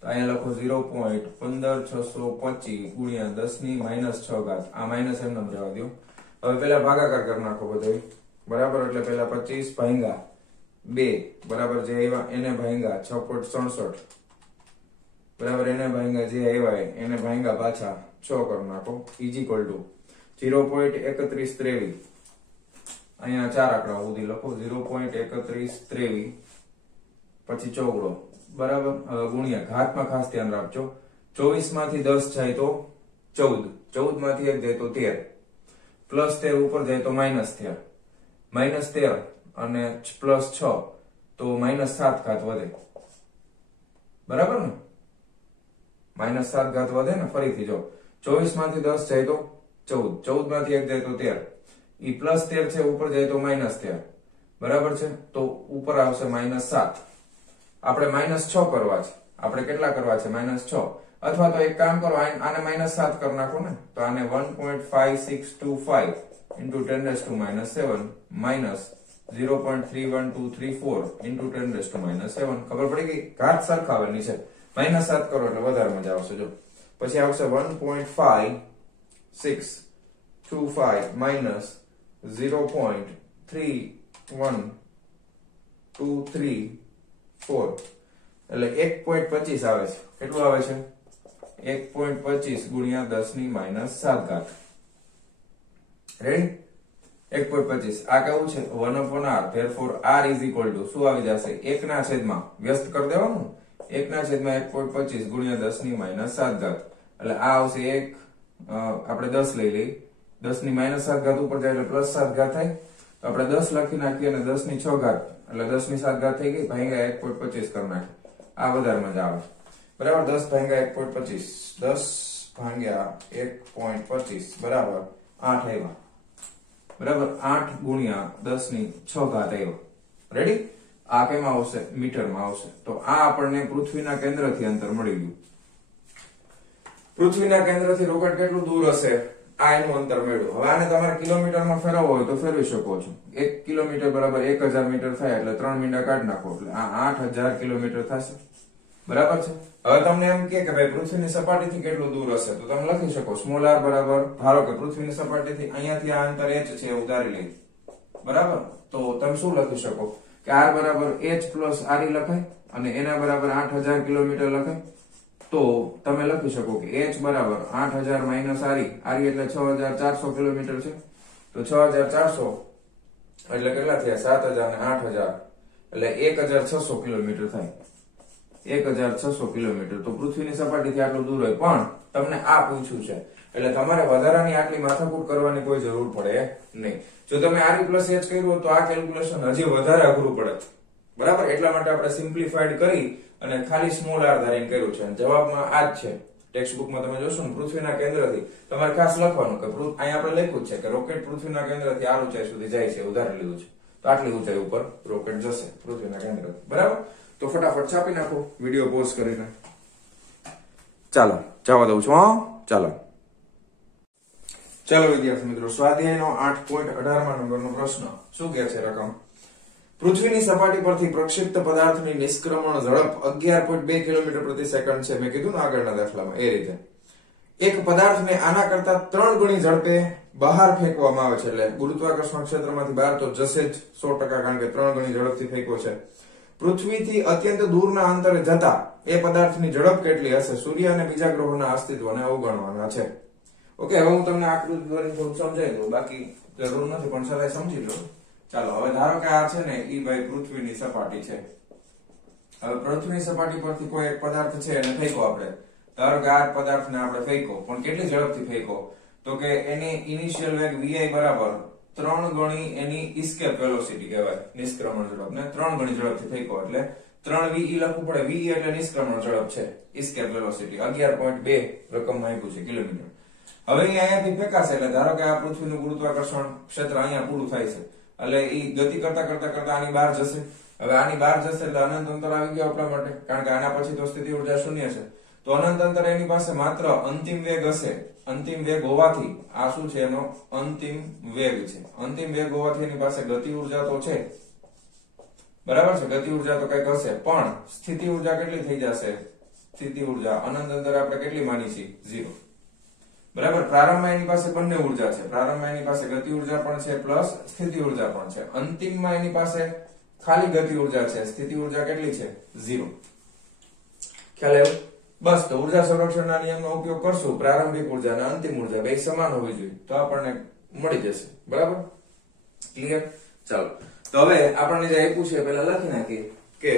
તો અહીંયા લખો 0.15625 ગુણ્યા 10⁻6, આ માઇનસ એમ નામ જવા દો. હવે પેલા ભાગાકાર કરી નાખો બધો, બરાબર. એટલે પેલા 25 ભાગ્યા 2 બરાબર જે આવ્યા એને ભાગ્યા 6.67 બરાબર, એને ભાગ્યા જે આવ્યા એને ભાગ્યા પાછા 6 કરી નાખો ઇઝ ઇક્વલ ટુ 0.3123. અહીંયા 4 આંકડા સુધી લખો, 0.3123 પછી ચોગડો, બરાબર. ગુણ્યા ઘાતમાં ખાસ ધ્યાન રાખજો, 24 માંથી 10 જાય તો 14, 14 માંથી 1 જાય તો 13, પ્લસ 13 ઉપર જાય તો -13, -13 અને +6 તો -7 વધે, બરાબર ને? -7 વધે ને. ફરીથી જો 24 માંથી 10 જાય તો 14, 14 માંથી 1 જાય તો 13, ઈ +13 છે ઉપર જાય તો -13, બરાબર છે. તો ઉપર આવશે -7. આપણે -6 કરવા છે, આપણે કેટલા કરવા છે -6, અથવા તો એક કામ કરો આને -7 કરી નાખો ને, તો આને 1.5625 into 10⁻⁷ minus 0.31234 into 10⁻⁷. ખબર પડી ગઈ? ઘાત સરખાવવાની છે, -7 કરો એટલે વધારે મજા આવશે. જો પછી આવશે 1.5625 minus 0.31234 એટલે 1.25 આવે છે. કેટલું આવે છે? 1.25 ગુણ્યા 10⁻⁷. રેડી? 1.25 આ કેવું છે 1/r, therefore r is equal to શું આવી જશે 1 ના છેદમાં વ્યસ્ત કરી દેવાનું, 1 ના છેદમાં 1.25 ગુણ્યા 10⁻⁷. એટલે આ આવશે 1, આપણે 10 લઈ લઈ, 10⁻⁷ ઉપર જાય એટલે +7 થાય, તો આપણે 10 લખી નાખીએ અને 10�6 એટલે 10⁷ થઈ ગઈ, ભાગ્યા 1.25 કરી નાખી, આ વધારે મજા આવે, બરાબર. 10 ભાગ્યા 1.25, 10 ભાગ્યા 1.25 બરાબર 8 આવ્યા, બરાબર. 8 ગુણ્યા 10�6 આવ્યો, રેડી? આ કેમાં આવશે? મીટરમાં આવશે. તો આ આપણને પૃથ્વીના કેન્દ્રથી અંતર મળી ગયું. પૃથ્વીના કેન્દ્રથી રોકેટ કેટલું દૂર હશે આ એનું અંતર મેળવ્યું. હવે આને તમારે કિલોમીટરમાં ફેરવવો હોય તો ફેરવી શકો છો. 1 કિલોમીટર બરાબર 1000 મીટર થાય એટલે 3 મીંડા કાઢી નાખો એટલે આ 8000 કિલોમીટર થશે, બરાબર છે. હવે તમને એમ કે ભાઈ પૃથ્વીની સપાટીથી કેટલું દૂર હશે, તો તમે લખી શકો સ્મોલ r બરાબર, ધારો કે પૃથ્વીની સપાટીથી અહીંયાથી આ અંતર h છે એવું ધારી લઈએ, બરાબર. તો તમે શું લખી શકો કે r બરાબર h પ્લસ r લખાય અને એના બરાબર 8000 કિલોમીટર લખાય. તો તમે લખી શકો કે h બરાબર 8000 માઇનસ r એટલે 6400 કિલોમીટર છે. તો 6400 એટલે કેટલા થયા 7000 ને 8000 એટલે 1600 કિલોમીટર થાય, 1600 કિલોમીટર. તો પૃથ્વીની સપાટીથી આટલું દૂર હોય, પણ તમને આ પૂછ્યું છે એટલે તમારે વધારાની આટલી માથાકૂટ કરવાની કોઈ જરૂર પડે નહીં. જો તમે RE પ્લસ H કર્યું તો આ કેલ્ક્યુલેશન હજી વધારે અઘરું પડે, બરાબર. એટલા માટે આપણે સિમ્પ્લિફાઈડ કરી અને ખાલી સ્મોલ r ધારીને કર્યું છે. જવાબમાં આ જ છે. ટેક્સ્ટબુકમાં તમે જોશો ને, પૃથ્વીના કેન્દ્રથી તમારે ખાસ લખવાનું કે અહીંયા આપણે લખ્યું છે કે રોકેટ પૃથ્વીના કેન્દ્રથી આ ઊંચાઈ સુધી જાય છે, ઉદાહરણ લીધું છે. તો આટલી ઊંચાઈ ઉપર રોકેટ જશે પૃથ્વીના કેન્દ્રથી, બરાબર. તો ફટાફટ છાપી નાખો વિડીયો પોઝ કરીને. ચાલો જવા દઉં છું. ચાલો વિદ્યાર્થી મિત્રો, સ્વાધ્યાયનો 8.18 નંબરનો પ્રશ્ન શું કહે છે? રકમ પૃથ્વીની સપાટી પરથી પ્રક્ષિપ્ત પદાર્થની નિષ્ક્રમણ ઝડપ 11.2 કિલોમીટર પ્રતિ સેકન્ડ છે. મેં કીધું ને આગળના દાખલામાં એ રીતે એક પદાર્થને આના કરતા 3 ગણી ઝડપે બહાર ફેંકવામાં આવે છે. એટલે ગુરુત્વાકર્ષણ ક્ષેત્રમાંથી બહાર તો જશે જ 100%, કારણ કે 3 ગણી ઝડપથી ફેંક્યો છે. પૃથ્વીથી અત્યંત દૂરના અંતરે જતા એ પદાર્થની ઝડપ કેટલી હશે? સૂર્ય અને બીજા ગ્રહોના અસ્તિત્વને અવગણવાના છે. ઓકે, હવે હું તમને આકૃતિ દ્વારા થોડું સમજાવી દઉં, બાકી જરૂર નથી પણ છતાંય સમજી લો. ચાલો, હવે ધારો કે આ છે ને ઈ ભાઈ પૃથ્વીની સપાટી છે. હવે પૃથ્વીની સપાટી પરથી કોઈ એક પદાર્થ છે એને ફેંકો આપણે. ધારો કે આ પદાર્થને આપણે ફેંકો, પણ કેટલી ઝડપથી ફેંકો? તો કે એની ઇનિશિયલ વેગ vi બરાબર 3 ગણી એની ઇસ્કેપ વેલોસિટી કહેવાય, નિષ્ક્રમણ ઝડપ ને 3 ગણી ઝડપથી ફેંકો એટલે 3 ve લખવું પડે. ve એટલે નિષ્ક્રમણ ઝડપ છે, ઇસ્કેપ વેલોસિટી 11.2 રકમમાં આપ્યું છે કિલોમીટર. હવે અહીંયાથી ફેંકાશે એટલે ધારો કે આ પૃથ્વીનું ગુરુત્વાકર્ષણ ક્ષેત્ર અહીંયા પૂરું થાય છે, એટલે એ ગતિ કરતા કરતા આની બહાર જશે. હવે આની બહાર જશે એટલે અનંત અંતર આવી ગયો આપણા માટે, કારણ કે આના પછી તો સ્થિતિ ઉર્જા શૂન્ય છે. તો અનંત અંતર એની પાસે માત્ર અંતિમ વેગ હશે. અંતિમ વેગ હોવાથી આ શું છે? એનો અંતિમ વેગ છે. અંતિમ વેગ હોવાથી એની પાસે ગતિ ઉર્જા તો છે, બરાબર છે. ગતિ ઉર્જા તો કઈક હશે, પણ સ્થિતિ ઉર્જા કેટલી થઈ જશે? સ્થિતિ ઉર્જા અનંત અંતર આપણે કેટલી માની છે? 0, બરાબર. પ્રારંભમાં એની પાસે બંને ઉર્જા છે. પ્રારંભમાં એની પાસે ગતિ ઉર્જા પણ છે પ્લસ સ્થિતિ ઉર્જા પણ છે. અંતિમમાં એની પાસે ખાલી ગતિ ઉર્જા છે, સ્થિતિ ઉર્જા કેટલી છે? 0. ખ્યાલ આવ્યો? બસ, તો ઉર્જા સંરક્ષણના નિયમનો ઉપયોગ કરશું. પ્રારંભિક ઉર્જા અને અંતિમ ઉર્જા બે સમાન હોવી જોઈએ, તો આપણને મળી જશે, બરાબર. ક્લિયર? ચાલો, તો હવે આપણને જે આપ્યું છે પેલા લખી નાખીએ કે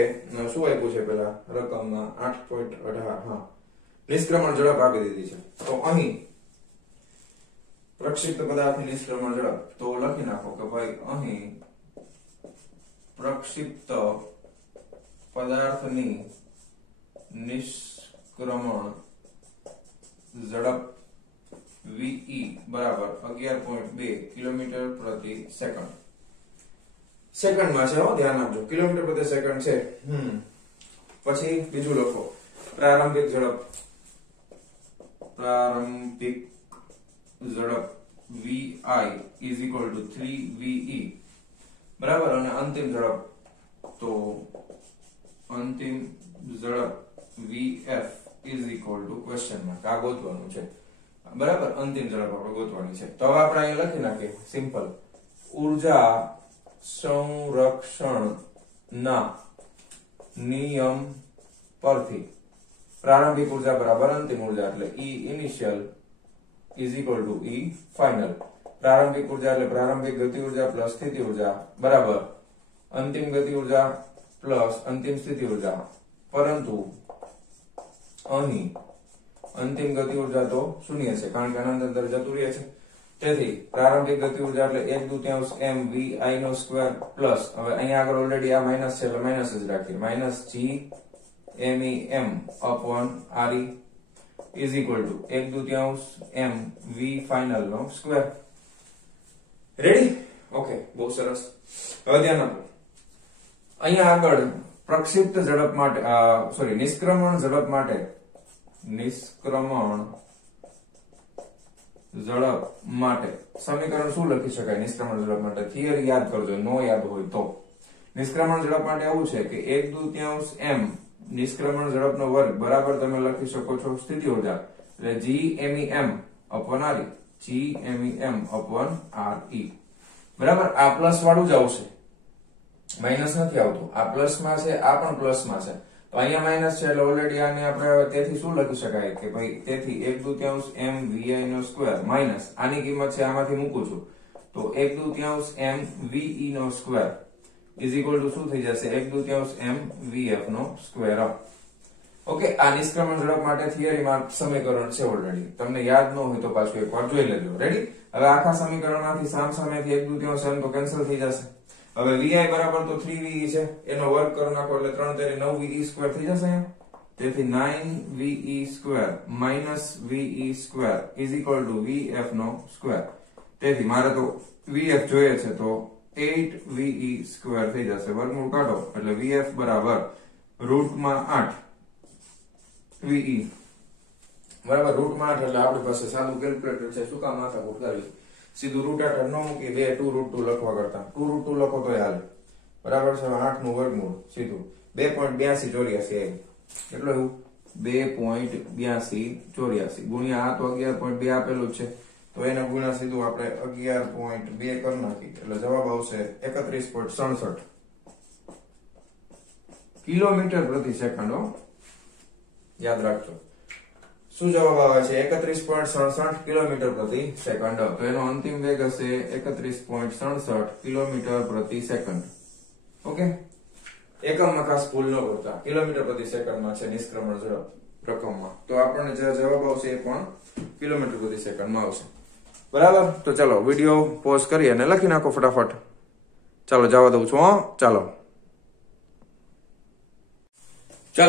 શું આપ્યું છે પેલા રકમમાં 8.18. હા, નિષ્ક્રમણ ઝડપ આપી દીધી છે. તો અહીં પ્રક્ષિપ્ત પદાર્થની નિષ્ક્રમણ ઝડપ તો લખી નાખો કે ભાઈ અહીં પ્રક્ષિપ્ત પદાર્થની નિષ્ક્રમણ ઝડપ ve બરાબર 11.2 કિલોમીટર પ્રતિ સેકન્ડ. સેકન્ડમાં છે, હો ધ્યાન આપજો, કિલોમીટર પ્રતિ સેકન્ડ છે. પછી બીજું લખો પ્રારંભિક ઝડપ. પ્રારંભિક ઝડપ vi is equal to 3ve, બરાબર. અને અંતિમ ઝડપ તો અંતિમ ઝડપ vf is equal to question mark. આ ગોતવાનું છે, બરાબર. અંતિમ ઝડપ આપણે ગોતવાની છે. તો હવે આપણે અહીંયા લખી નાખીએ સિમ્પલ. ઉર્જા સંરક્ષણના નિયમ પરથી પ્રારંભિક ઉર્જા બરાબર અંતિમ ઉર્જા એટલે E initial is equal to E final. પ્રારંભિક ઉર્જા એટલે પ્રારંભિક ગતિ ઉર્જા પ્લસ સ્થિતિ ઉર્જા બરાબર અંતિમ ગતિ ઉર્જા પ્લસ અંતિમ સ્થિતિ ઉર્જા. પરંતુ અહીં અંતિમ ગતિ ઉર્જા તો શૂન્ય છે, કારણ કે અનંત અંતર જતું રહે છે. તેથી પ્રારંભિક ગતિ ઉર્જા એટલે 1/2 mvi નો સ્ક્વેર પ્લસ, હવે અહીંયા આગળ ઓલરેડી આ માઈનસ છે એટલે માઈનસ જ રાખીએ, minus g mem upon re is equal to 1/2 mv final નો સ્ક્વેર. રેડી? ઓકે, બહુ સરસ. હવે ધ્યાન આપો, અહીંયા આગળ પ્રક્ષિપ્ત ઝડપ માટે સોરી નિષ્ક્રમણ ઝડપ માટે સમીકરણ શું લખી શકાય? નિષ્ક્રમણ ઝડપ માટે થિયરી યાદ કરજો, નો યાદ હોય તો. નિષ્ક્રમણ ઝડપ માટે આવું છે કે 1/2 m નિષ્ક્રમણ ઝડપનો વર્ગ બરાબર તમે લખી શકો છો સ્થિતિ ઉર્જા એટલે g mem upon re, g mem upon re, બરાબર. આ પ્લસ વાળું જ આવશે, માઈનસ નથી આવતું. આ પ્લસ માં છે, આ પણ પ્લસ માં છે, તો અહીંયા માઈનસ છે એટલે ઓલરેડી આને આપણે તેથી શું લખી શકાય કે ભાઈ તેથી 1/2 mvi નો સ્ક્વેર માઈનસ આની કિંમત છે આમાંથી મૂકું છું તો 1/2 mve નો સ્ક્વેર ઇઝ ઇક્વલ ટુ શું થઈ જશે? 1/2 mvf નો સ્ક્વેર. ઓકે, આ નિષ્ક્રમણ ઝડપ માટે થિયરીમાં સમીકરણ છે ઓલરેડી, તમને યાદ ન હોય તો પાછું એકવાર જોઈ લેજો. રેડી? હવે આખા સમીકરણમાંથી સામસામેથી 1/2 એમ તો કેન્સલ થઈ જશે. હવે vi બરાબર તો 3ve છે, એનો વર્ગ કરી નાખો એટલે 3 તેરી 9ve² થઈ જશે અહીંયા. તેથી 9ve² minus ve² is equal to vf નો સ્ક્વેર. તેથી મારે તો vf જોઈએ છે તો 8ve² થઈ જશે. વર્ગમૂળ કાઢો એટલે vf બરાબર √8 ve બરાબર √8 એટલે આપણી પાસે સાદું કેલ્ક્યુલેટર છે, શું કામ માથાકૂટ કરવી, સીધું √8 ન મૂકી દે 2√2 લખવા કરતા 2√2 લખો તોય હાલે. બરાબર છે. 8 નું વર્ગમૂળ સીધું 2.8284 કેટલો એવું 2.8284 ગુણ્યા આ તો 11.2 આપેલું છે તો એને ગુણ્યા સીધું આપણે 11.2 કરી નાખી એટલે જવાબ આવશે 31.67 કિલોમીટર પ્રતિ સેકન્ડ. યાદ રાખજો શું જવાબ આવે છે 31.67 કિલોમીટર પ્રતિ સેકન્ડ. તો એનો અંતિમ વેગ હશે 31.67 કિલોમીટર પ્રતિ સેકન્ડ. ઓકે, એકમમાં ખાસ ભૂલ ન કરતા, કિલોમીટર પ્રતિ સેકન્ડમાં છે નિષ્ક્રમણ ઝડપ રકમમાં, તો આપણને જે જવાબ આવશે એ પણ કિલોમીટર પ્રતિ સેકન્ડમાં આવશે. બરાબર? તો ચાલો વિડિયો પોઝ કરી અને લખી નાખો ફટાફટ. ચાલો જવા દઉં છું. ચાલો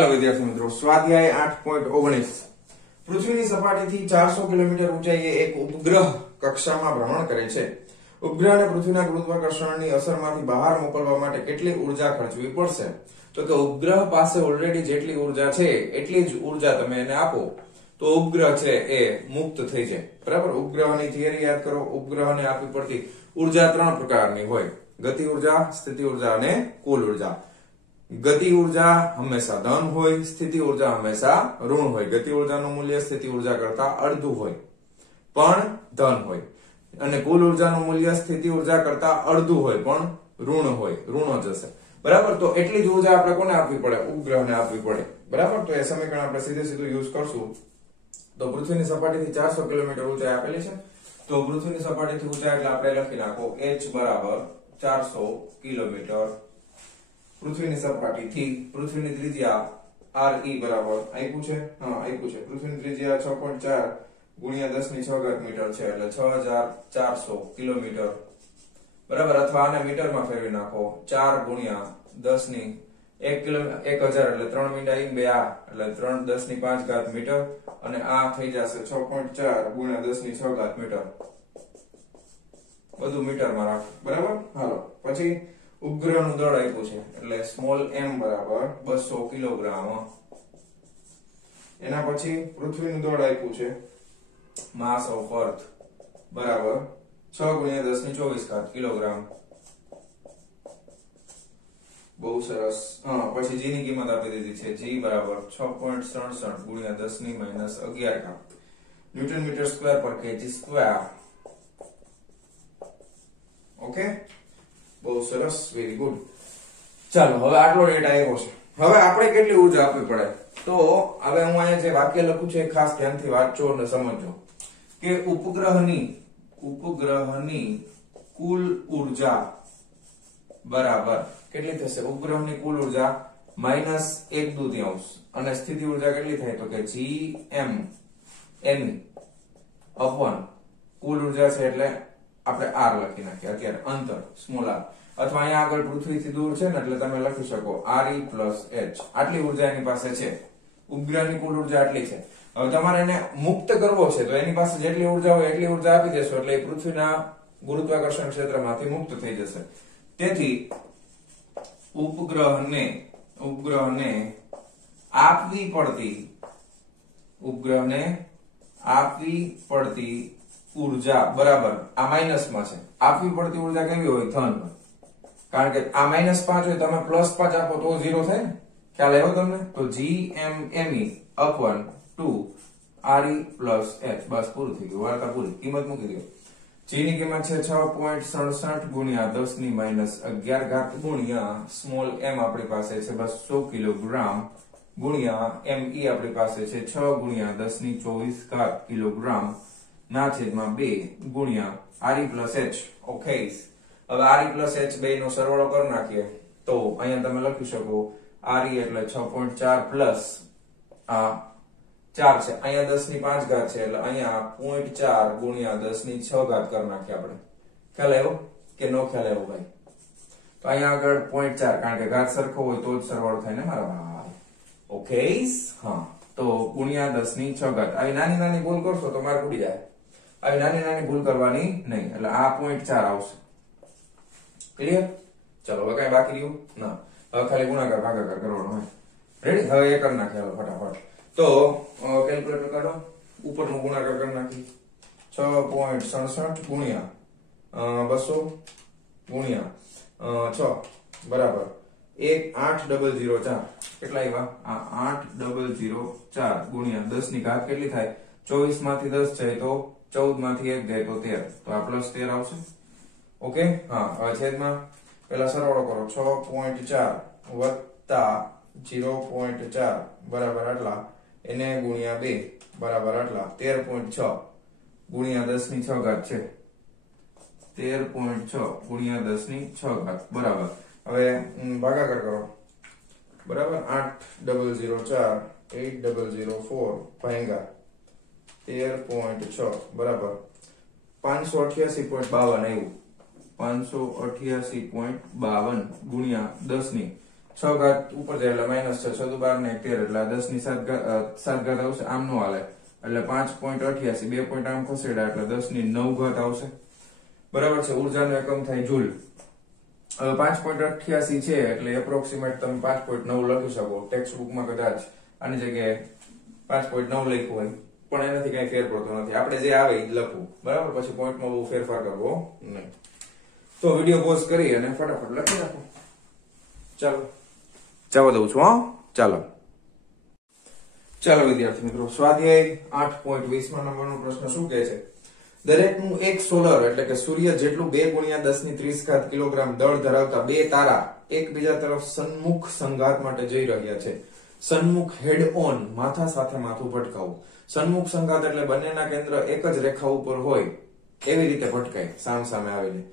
વિદ્યાર્થી મિત્રો, સ્વાધ્યાય 8.19. પૃથ્વીની સપાટીથી 400 કિલોમીટર ઊંચાઈએ એક ઉપગ્રહ કક્ષામાં ભ્રમણ કરે છે. ઉપગ્રહને પૃથ્વીના ગુરુત્વાકર્ષણની અસરમાંથી બહાર મોકલવા માટે કેટલી ઊર્જા ખર્ચવી પડશે? તો કે ઉપગ્રહ પાસે ઓલરેડી જેટલી ઊર્જા છે એટલી જ ઊર્જા તમે એને આપો તો ઉપગ્રહ છે એ મુક્ત થઈ જાય. બરાબર? ઉપગ્રહની થિયરી યાદ કરો. ઉપગ્રહને આપવી પડતી ઊર્જા 3 પ્રકારની હોય: ગતિ ઊર્જા, સ્થિતિ ઊર્જા અને કુલ ઊર્જા. ગતિ ઊર્જા હંમેશા ધન હોય, સ્થિતિ ઊર્જા હંમેશા ઋણ હોય. ગતિ ઊર્જાનું મૂલ્ય સ્થિતિ ઊર્જા કરતા અડધું હોય પણ ધન હોય, અને કુલ ઊર્જાનું મૂલ્ય સ્થિતિ ઊર્જા કરતા અડધું હોય પણ ઋણ હોય, ઋણો જ હશે. બરાબર? તો એટલી જ ઊર્જા આપણે કોને આપવી પડે? ઉપગ્રહને આપવી પડે. બરાબર? તો એ સમીકરણ આપણે સીધું યુઝ કરશું. તો પૃથ્વીની સપાટીથી 400 કિલોમીટર ઊંચાઈ આપેલી છે, તો પૃથ્વીની સપાટીથી ઊંચાઈ એટલે આપણે લખી નાખો h બરાબર 400 કિલોમીટર. પૃથ્વીની સપાટીથી પૃથ્વીની ત્રિજ્યા re બરાબર આપ્યું છે, આપ્યું છે. પૃથ્વીની ત્રિજ્યા 6.4 ગુણ્યા 10⁶ મીટર છે એટલે 6400 કિલોમીટર. બરાબર? અથવા આને મીટરમાં ફેરવી નાખો 4 ગુણ્યા 10 1 કિલોમીટર 1000 એટલે 3 મીંડા ઈન 2 આ એટલે 3 10⁵ મીટર, અને આ થઈ જશે 6.4 ગુણ્યા 10⁶ મીટર. બધું મીટરમાં રાખો. બરાબર? હાલો પછી ઉપગ્રહનું દળ આપ્યું છે એટલે સ્મોલ m બરાબર 200 કિલોગ્રામ. એના પછી પૃથ્વીનું દળ આપ્યું છે માસ ઓફ અર્થ બરાબર 6 ગુણ્યા 10⁴ કિલોગ્રામ. બહુ સરસ. પછી g ની કિંમત આપી દીધી છે. g બરાબર 6.67 ગુણ્યા 10⁻11 ન્યૂટન મીટર સ્ક્વેર પર kg સ્ક્વેર. ઓકે, બહુ સરસ, વેરી ગુડ. ચાલો હવે આટલો ડેટા આવ્યો છે. હવે આપણે કેટલી ઊર્જા આપવી પડે? તો હવે હું અહીંયા જે વાક્ય લખું છું એ ખાસ ધ્યાનથી વાંચો અને સમજો કે ઉપગ્રહની કુલ ઊર્જા બરાબર કેટલી થશે? ઉપગ્રહની કુલ ઊર્જા -1/2 અને સ્થિતિ ઊર્જા કેટલી થાય? તો કે gm અપોન કુલ ઊર્જા છે એટલે આપણે r લખી નાખીએ અત્યારે, અંતર સ્મોલ r, અથવા અહીંયા આગળ પૃથ્વીથી દૂર છે ને એટલે તમે લખી શકો re + h. આટલી ઊર્જા એની પાસે છે. ઉપગ્રહની કુલ ઊર્જા આટલી છે. હવે તમારે એને મુક્ત કરવો છે તો એની પાસે જેટલી ઊર્જા હોય એટલી ઊર્જા આપી દેશો એટલે એ પૃથ્વીના ગુરુત્વાકર્ષણ ક્ષેત્રમાંથી મુક્ત થઈ જશે. તેથી ઉપગ્રહને આપવી પડતી ઊર્જા બરાબર આ માઈનસમાં છે. આપવી પડતી ઊર્જા કેવી હોય? ધન હોય. કારણ કે આ -5 હોય, તમે +5 આપો તો 0 થાય ને. ખ્યાલ આવ્યો તમને? તો gm અપોન 2 re + h. બસ પૂરું થઈ ગયું, વાર્તા પૂરી. કિંમત મૂકી દો. g ની કિંમત છે 6.67 ગુણ્યા 10⁻11 ગુણ્યા સ્મોલ m આપણી પાસે છે 200 કિલોગ્રામ ગુણ્યા me આપણી પાસે છે 6 ગુણ્યા 10⁻24 કિલોગ્રામ ના છેદમાં 2 ગુણ્યા re + h. ઓકે, હવે re + h બે નો સરવાળો કરી નાખીએ તો અહીંયા તમે લખી શકો re એટલે 6.4 પ્લસ આ 4 છે, અહીંયા 10 ની 5 ઘાત છે એટલે અહીંયા 0.4 ગુણ્યા 10 ની 6 ઘાત કરી નાખીએ આપણે. ખ્યાલ આવ્યો કે નો ખ્યાલ આવ્યો ભાઈ? તો અહીંયા આગળ 0.4 કારણ કે ઘાત સરખો હોય તો જ સરવાળો થાય ને મારા ભાઈ. ઓકે, હા. તો ગુણ્યા 10 ની 6 ઘાત. આવી નાની નાની ભૂલ કરશો તો માર્ક ઉડી જાય. આવી નાની નાની ભૂલ કરવાની નહીં. એટલે આ 0.4 આવશે. ક્લિયર? ચલો હવે કઈ બાકી રહ્યું ના. હવે ખાલી ગુણાકાર ભાગાકાર કરવાનો હોય. રેડી? હવે એ કરી નાખીએ ફટાફટ. તો કેલ્ક્યુલેટર કાઢો. ઉપરનો ગુણાકાર કરી નાખી. 6.67 ગુણ્યા 200 ગુણ્યા 6 બરાબર 18004. કેટલા આવ્યા? આ 8004 ગુણ્યા 10 ની ઘાત કેટલી થાય? 24 માંથી 10 જાય તો 14 માંથી 1 જાય તો 13. તો આ +13 આવશે. ઓકે, હા. હવે છેદમાં પેલા સરવાળો કરો. 6.4 વત્તા 0.4 બરાબર આટલા, એને ગુણ્યા 2 બરાબર આટલા, 13.6 ગુણ્યા 10 ની 6 ઘાત છે. 13.6 ગુણ્યા 10 ની 6 ઘાત બરાબર. હવે ભાગાકાર કરો. બરાબર 8004 8004 ભાગ્યા 13.6 બરાબર 588.52 આવ્યું. 588.52 ગુણ્યા 10 ની 6 ઘાત ઉપર જાય એટલે માઈનસ 6 6 12 ને 13 એટલે 10 ની 7 ઘાત આવશે. આમ નો હાલે એટલે 5.88 2 પોઈન્ટ આમ ખસેડા એટલે 10 ની 9 ઘાત આવશે. બરાબર છે. ઉર્જાનો એકમ થાય જૂલ. હવે 5.88 છે એટલે એપ્રોક્સિમેટ તમે 5.9 લખી શકો. ટેક્સ્ટ બુકમાં કદાચ આની જગ્યાએ 5.9 લખ્યું હોય પણ એનાથી કઈ ફેર પડતો નથી. આપણે જે આવે એ લખવું. બરાબર? પછી પોઈન્ટમાં બહુ ફેરફાર કરવો નહીં. તો વિડીયો પોઝ કરી અને ફટાફટ લખી નાખો. ચાલો જવા દઉં છું. હા, ચાલો વિદ્યાર્થી મિત્રો, સ્વાધ્યાય 8.20 નંબરનો પ્રશ્ન શું કહે છે? દરેકનું એક સોલર એટલે કે સૂર્ય જેટલું 2 ગુણ્યા 10 ની 30 ઘાત કિલોગ્રામ દળ ધરાવતા બે તારા એકબીજા તરફ સન્મુખ સંઘાત માટે જઈ રહ્યા છે. સન્મુખ હેડ ઓન, માથા સાથે માથું ભટકાવું. સન્મુખ સંઘાત એટલે બંનેના કેન્દ્ર એક જ રેખા ઉપર હોય એવી રીતે ભટકાય સામ સામે આવીને.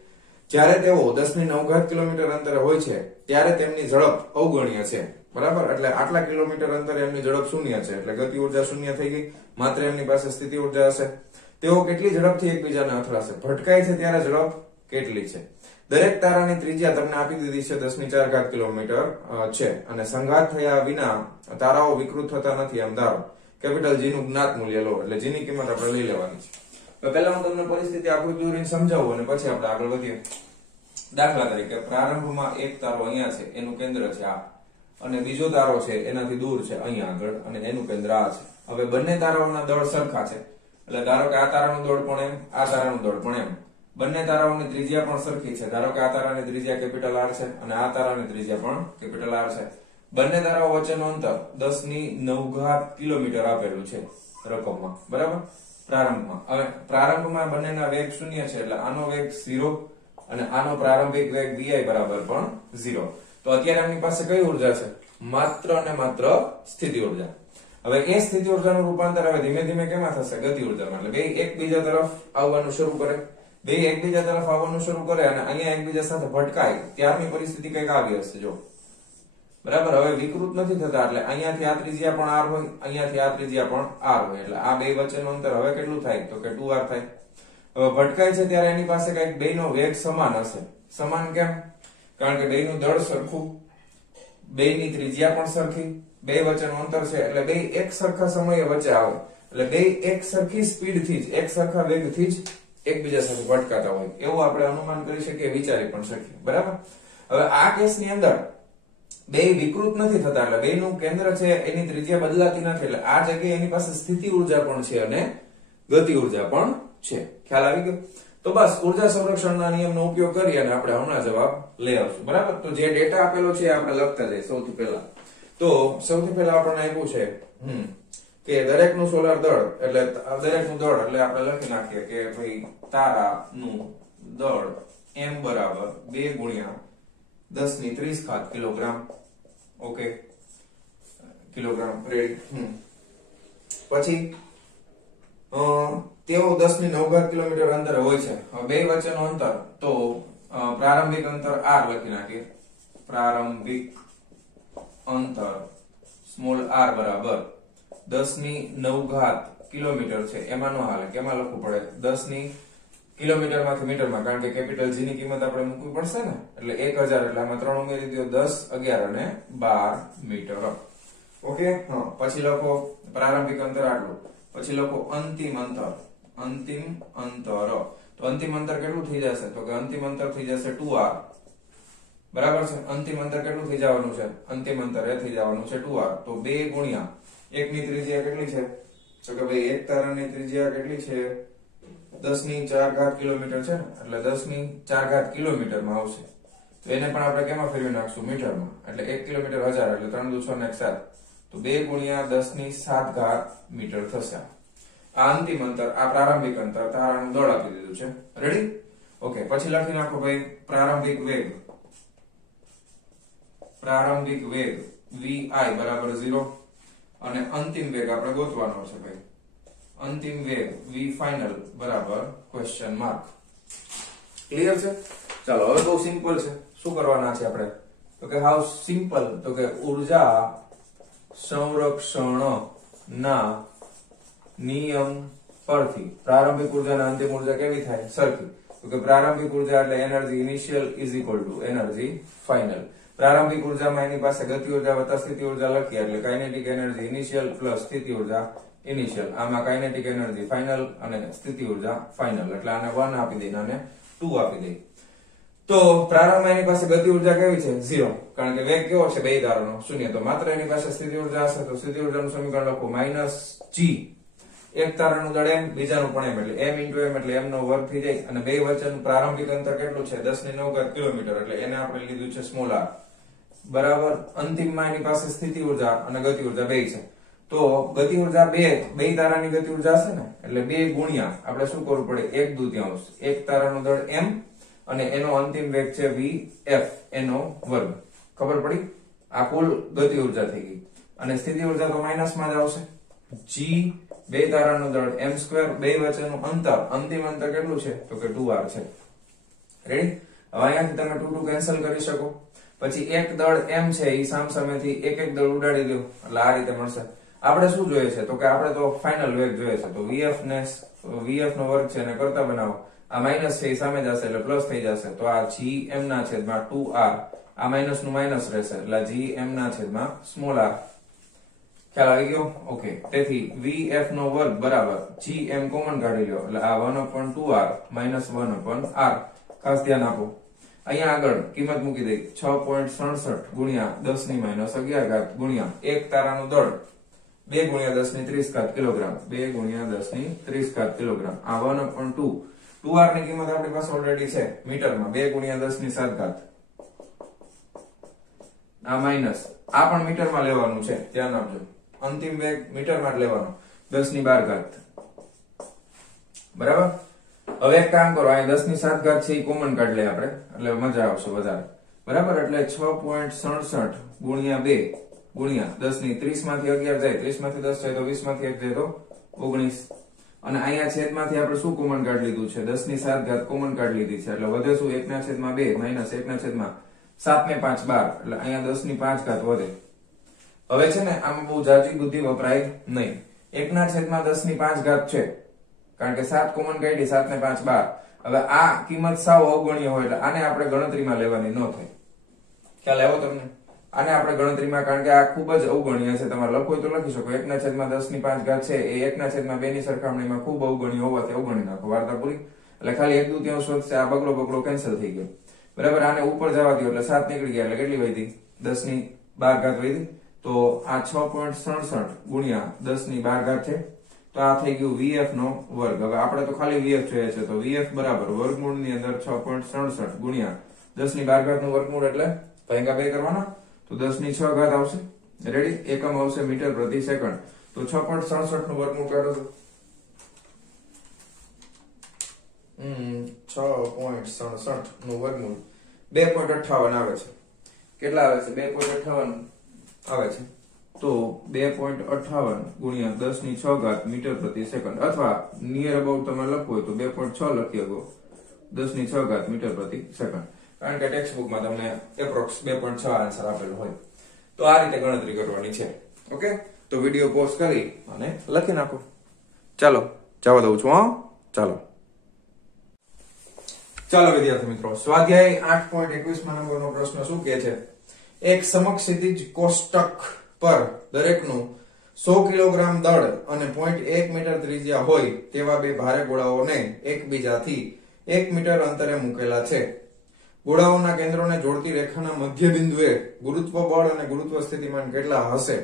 જ્યારે તેઓ 10 ની 9 ઘાત કિલોમીટર અંતરે હોય છે ત્યારે તેમની ઝડપ અવગણ્ય છે. બરાબર? એટલે આટલા કિલોમીટર અંતરે એમની ઝડપ શૂન્ય છે એટલે ગતિ ઉર્જા શૂન્ય થઈ ગઈ. માત્ર એમની પાસે સ્થિતિ ઉર્જા હશે. તેઓ કેટલી ઝડપથી એકબીજાને અથડાશે? ભટકાય છે ત્યારે ઝડપ કેટલી છે? દરેક તારાની ત્રિજ્યા તમને આપી દીધી છે 10 ની 4 ઘાત કિલોમીટર છે અને સંઘાત થયા વિના તારાઓ વિકૃત થતા નથી એમ ધારો. કેપિટલ G નું જ્ઞાત મૂલ્ય લો એટલે G ની કિંમત આપણે લઈ લેવાની છે. તો પહેલા હું તમને પરિસ્થિતિ આકૃતિ દોરીને સમજાવું અને પછી આપણે આગળ વધીએ. દાખલા તરીકે પ્રારંભમાં એક તારો અહીંયા છે, એનું કેન્દ્ર છે આ, અને બીજો તારો છે એનાથી દૂર છે અહીંયા આગળ અને એનું કેન્દ્ર આ છે. હવે બંને તારાઓના દળ સરખા છે એટલે ધારો કે આ તારાનું દળ પણ એમ, આ તારાનું દળ પણ એમ. બંને તારાઓની ત્રિજ્યા પણ સરખી છે. ધારો કે આ તારાની ત્રિજ્યા કેપિટલ R છે અને આ તારાની ત્રિજ્યા પણ કેપિટલ R છે. બંને તારાઓ વચ્ચેનું અંતર 10 ની 9 ઘાત કિલોમીટર આપેલું છે રકમમાં. બરાબર? પ્રારંભમાં. હવે પ્રારંભમાં બંનેના વેગ શૂન્ય છે એટલે આનો વેગ 0 અને આનો પ્રારંભિક વેગ vi બરાબર પણ 0. તો અત્યારે એમની પાસે કઈ ઉર્જા છે? માત્ર ને માત્ર સ્થિતિ ઉર્જા. હવે એ સ્થિતિ ઉર્જાનું રૂપાંતર હવે ધીમે ધીમે કેમાં થશે? ગતિ ઉર્જામાં. એટલે બે એકબીજા તરફ આવવાનું શરૂ કરે. બે એકબીજા તરફ આવવાનું શરૂ કરે અને અહીંયા એકબીજા સાથે ભટકાય ત્યારની પરિસ્થિતિ કઈક આવી હશે. જો બરાબર? હવે વિકૃત નથી થતા એટલે અહીંયાથી આ ત્રિજ્યા પણ r હોય, અહીંયાથી આ ત્રિજ્યા પણ r હોય એટલે આ બે વચ્ચેનું અંતર હવે કેટલું થાય? તો કે 2r થાય. હવે ભટકાય છે ત્યારે એની પાસે કઈક બેયનો વેગ સમાન હશે. સમાન કેમ? કારણ કે બેયનું દળ સરખું, બેયની ત્રિજ્યા પણ સરખી, બે વચ્ચેનું અંતર છે એટલે બે એક સરખા સમયે વચ્ચે આવે એટલે બે એક સરખી સ્પીડથી જ, એક સરખા વેગથી જ એકબીજા સાથે ભટકાતા હોય એવું આપણે અનુમાન કરી શકીએ, વિચારી પણ શકીએ. બરાબર? હવે આ કેસની અંદર બે વિકૃત નથી થતા એટલે બેયનું કેન્દ્ર છે એની ત્રિજ્યા બદલાતી નથી એટલે આ જગ્યાએ એની પાસે સ્થિતિ ઉર્જા પણ છે અને ગતિ ઉર્જા પણ છે. ખ્યાલ આવી ગયો? તો બસ ઉર્જા સંરક્ષણના નિયમનો ઉપયોગ કરી અને આપણે હમણાં જવાબ લઈ આવશું. બરાબર? તો જે ડેટા આપેલો છે આપણે લખતા જઈએ. સૌથી પહેલા આપણને આપ્યું છે કે દરેકનું સોલાર દળ એટલે દરેકનું દળ એટલે આપણે લખી નાખીએ કે ભાઈ તારાનું દળ m બરાબર 2 ગુણ્યા 10 ની 30 ઘાત કિલોગ્રામ. Okay, kilogram ready. પછી તેઓ 10 ની 9 ઘાત કિલોમીટર અંતરે હોય છે. હવે બે વચ્ચેનું અંતર તો પ્રારંભિક અંતર r લખી નાખીએ. પ્રારંભિક અંતર સ્મોલ r બરાબર 10⁹ કિલોમીટર છે એમાં નો હાલે, કેમાં લખવું પડે 10 કિલોમીટર માંથી મીટરમાં, કારણ કે કેપિટલ જી ની કિંમત આપણે મૂકવી પડશે ને, એટલે 1000 એટલે આમાં 3 ઉમેરી દો, 10, 11 અને 12 મીટર. ઓકે. હા, પછી લખો પ્રારંભિક અંતર આટલું, પછી લખો અંતિમ અંતર. તો અંતિમ અંતર કેટલું થઈ જશે? તો કે અંતિમ અંતર થઈ જશે 2r. બરાબર છે. અંતિમ અંતર કેટલું થઈ જવાનું છે? અંતિમ અંતર એ થઈ જવાનું છે 2r. તો 2 ગુણ્યા 1 ની ત્રિજ્યા કેટલી છે? તો કે ભાઈ એક તારાની ત્રિજ્યા કેટલી છે? 10⁴ કિલોમીટર છે ને, એટલે 10⁴ કિલોમીટરમાં આવશે. તો એને પણ આપણે કેમાં ફેરવી નાખશું? મીટરમાં. એટલે 1 કિલોમીટર 1000 એટલે 3 દુ 6 ને 1 7. તો 2 ગુણ્યા 10⁷ મીટર થશે. આ અંતિમ અંતર, આ પ્રારંભિક અંતર, તારાનું દળ આપી દીધું છે. રેડી? ઓકે. પછી લખી નાખો ભાઈ પ્રારંભિક વેગ. પ્રારંભિક વેગ vi બરાબર 0 અને અંતિમ વેગ આપણે ગોતવાનો છે ભાઈ. અંતિમ વેગ v final બરાબર ક્વેશ્ચન માર્ક. ક્લિયર છે? ચાલો હવે બહુ સિમ્પલ છે. શું કરવાના છે આપણે? તો કે હાઉ સિમ્પલ, તો કે ઊર્જા સંરક્ષણ ના નિયમ પરથી પ્રારંભિક ઉર્જા અને અંતિમ ઉર્જા કેવી થાય? સરખી. તો કે પ્રારંભિક ઉર્જા એટલે energy initial is equal two energy final. પ્રારંભિક ઉર્જામાં એની પાસે ગતિ ઉર્જા વત્તા સ્થિતિ ઉર્જા લખીએ એટલે કાઇનેટિક એનર્જી ઇનિશિયલ પ્લસ સ્થિતિ ઉર્જા ઇનિશિયલ. આમાં કાઇનેટિક એનર્જી ફાઇનલ અને સ્થિતિ ઉર્જા ફાઇનલ, એટલે આને 1 આપી દઈએ અને 2 આપી દઈએ. તો પ્રારંભમાં એની પાસે ગતિ ઉર્જા કેવી છે? 0, કારણ કે વેગ કેવો છે? બે ધારનો 0. તો માત્ર એની પાસે સ્થિતિ ઉર્જા હશે તો સ્થિતિ ઉર્જાનું સમીકરણ લખો -g. એક તારાનું દળ m, બીજાનું પણ m, એટલે m * m એટલે m નો વર્ગ થઈ જાય. અને બે વચ્ચેનું પ્રારંભિક અંતર કેટલું છે? 10⁹ કિલોમીટર, એટલે એને આપણે લીધું છે સ્મોલ r. બરાબર. અંતિમમાં એની પાસે સ્થિતિ ઉર્જા અને ગતિ ઉર્જા બે છે. તો ગતિ ઉર્જા બે તારાની ગતિ ઉર્જા હશે ને, એટલે 2 ગુણ્યા આપણે શું કરવું પડે? 1/2. એક તારાનું દળ m અને એનો અંતિમ વેગ છે vf એનો વર્ગ. ખબર પડી? આ કુલ ગતિ ઉર્જા થઈ ગઈ. અને સ્થિતિ ઉર્જા તો માઈનસમાં જ આવશે. g બે તારાનું દળ m², બે વચ્ચેનું અંતર, અંતિમ અંતર કેટલું છે? તો કે 2r છે. રેડી? હવે અહીંયાથી તમે 2 કેન્સલ કરી શકો. પછી એક દળ m છે એ સામસામેથી એક દળ ઉડાડી દો એટલે આ રીતે મળશે. આપણે શું જોઈએ છે? તો કે આપણે તો ફાઇનલ વેગ જોઈએ છે. તો vf નો વર્ગ છે એને કરતા બનાવો. આ માઈનસ છે એ સામે જશે એટલે પ્લસ થઈ જશે. તો આ gm ના છેદમાં 2r, આ માઈનસ નું માઈનસ રહેશે એટલે gm ના છેદમાં સ્મોલ r. ખ્યાલ આવી ગયો? ઓકે. તેથી vf નો વર્ગ બરાબર gm કોમન કાઢી લો એટલે આ 1/2r -1/r. ખાસ ધ્યાન આપો. અહીંયા આગળ કિંમત મૂકી દઈ 6.67 ગુણ્યા 10⁻11 ગુણ્યા એક તારાનું દળ 2 ગુણ્યા 10⁻30 કિલોગ્રામ, 2 ગુણ્યા 10⁻30 કિલોગ્રામ. આ 1/2. 2r ની કિંમત આપણી પાસે ઓલરેડી છે મીટરમાં, 2 ગુણ્યા 10⁻7. આ માઈનસ, આ પણ મીટરમાં લેવાનું છે, ધ્યાન આપજો. અંતિમ વેગ મીટરમાં જ લેવાનો, 10⁻12. બરાબર. હવે એક કામ કરો, અહીં 10⁻7 છે એ કોમન કાઢ લે આપણે, એટલે મજા આવશે વધારે. બરાબર. એટલે 6.67 ગુણ્યા 2 ગુણ્યા 10⁻30 માંથી 11 જાય, 30 માંથી 10 જાય તો 20 માંથી 1 જાય તો 19. અને અહીંયા છેદમાંથી આપણે શું કોમન કાઢ લીધું છે? 10⁻7 કોમન કાઢ લીધી છે, એટલે વધે શું? 1/2 માઈનસ 1/7 ને 5 12, એટલે અહીંયા 10⁻5 વધે. હવે છે ને આમાં બહુ જાજી બુદ્ધિ વપરાય નહીં. 1/10⁻5 છે, કારણ કે 7 કોમન કાઢી, 7 ને 5 12. હવે આ કિંમત સાવ અવગણ્ય હોય એટલે આને આપણે ગણતરીમાં લેવાની ન થાય. ખ્યાલ આવ્યો તમને? આને આપણે ગણતરીમાં, કારણ કે આ ખૂબ જ અવગણ્ય છે, તમારે લખવું હોય તો લખી શકો. 1/10⁻5 છે એ 1/2 ની સરખામણીમાં ખૂબ અવગણ્ય હોવાથી અવગણી નાખો. વાર્તા પૂરી. એટલે ખાલી 1/2 વધશે. આ બગડો કેન્સલ થઈ ગયો. બરાબર. આને ઉપર જવા દો એટલે 7 નીકળી ગયા, એટલે કેટલી વધી? 10⁻12 વધી. તો આ 6.67 ગુણ્યા 10⁻12 છે. તો આ થઈ ગયું vf નો વર્ગ. હવે આપણે તો ખાલી vf જોઈએ છે, તો vf બરાબર વર્ગમૂળ ની અંદર 6.67 ગુણ્યા 10⁻12 નું વર્ગમૂળ એટલે ભાગ્યા 2 કરવાના, તો 10⁶ આવશે. રેડી? એકમ આવશે મીટર પ્રતિ સેકન્ડ. તો 6.67 નું વર્ગમૂળ કાઢો તો 6.67 નું વર્ગમૂળ 2.58 આવે છે. કેટલા આવે છે? 2.58 આવે છે. તો 2.58 ગુણ્યા 10⁶ મીટર પ્રતિ સેકન્ડ, અથવા નિયર અબાઉટ તમે લખવું હોય તો 2.6 લખી શકો, 10⁶ મીટર પ્રતિ સેકન્ડ. કારણ કે ટેક્સ્ટ બુકમાં તમને એપ્રોક્સ 2.6 આન્સર આપેલો હોય. તો આ રીતે ગણતરી કરવાની છે. ઓકે. તો વિડીયો પોઝ કરી અને લખી નાખો. ચાલો જવા દઉં છું. ચાલો વિદ્યાર્થી મિત્રો, સ્વાધ્યાય 8.21 નંબરનો પ્રશ્ન શું કહે છે? એક સમક્ષિતિજ કોષ્ટક પર દરેકનું 100 કિલોગ્રામ દળ અને 0.1 મીટર ત્રિજ્યા હોય તેવા બે ભારે ગોળાઓને એકબીજાથી 1 મીટર અંતરે મૂકેલા છે. ગોળાઓના કેન્દ્રોને જોડતી રેખાના મધ્ય બિંદુએ ગુરુત્વ બળ અને ગુરુત્વ સ્થિતિમાન કેટલા હશે?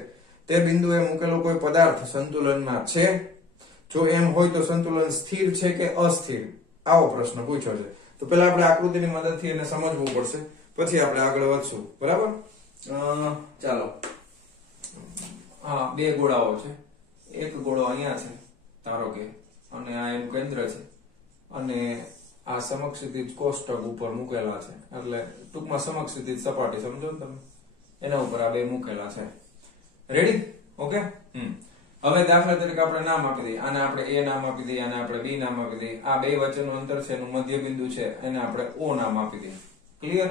તે બિંદુએ મૂકેલો કોઈ પદાર્થ સંતુલનમાં છે? જો એમ હોય તો સંતુલન સ્થિર છે કે અસ્થિર? આવો પ્રશ્ન પૂછ્યો છે. તો પહેલા આપણે આકૃતિની મદદથી એને સમજવું પડશે, પછી આપણે આગળ વધશું. બરાબર? ચાલો, બે ગોળાઓ છે. એક ગોળો અહીંયા છે ધારો કે, અને આ એનું કેન્દ્ર છે, અને આ સમક્ષિતિજ કોષ્ટક ઉપર મૂકેલા છે. એટલે ટૂંકમાં સમક્ષિતિજ સપાટી સમજો ને તમે, એના ઉપર આ બે મૂકેલા છે. રેડી? ઓકે. હવે દાખલા તરીકે આપણે નામ આપી દઈએ. આને આપણે એ નામ આપી દઈએ, આને આપણે બી નામ આપી દઈએ. આ બે વચ્ચેનું અંતર છે, એનું મધ્ય બિંદુ છે, એને આપણે ઓ નામ આપી દઈએ. ક્લિયર?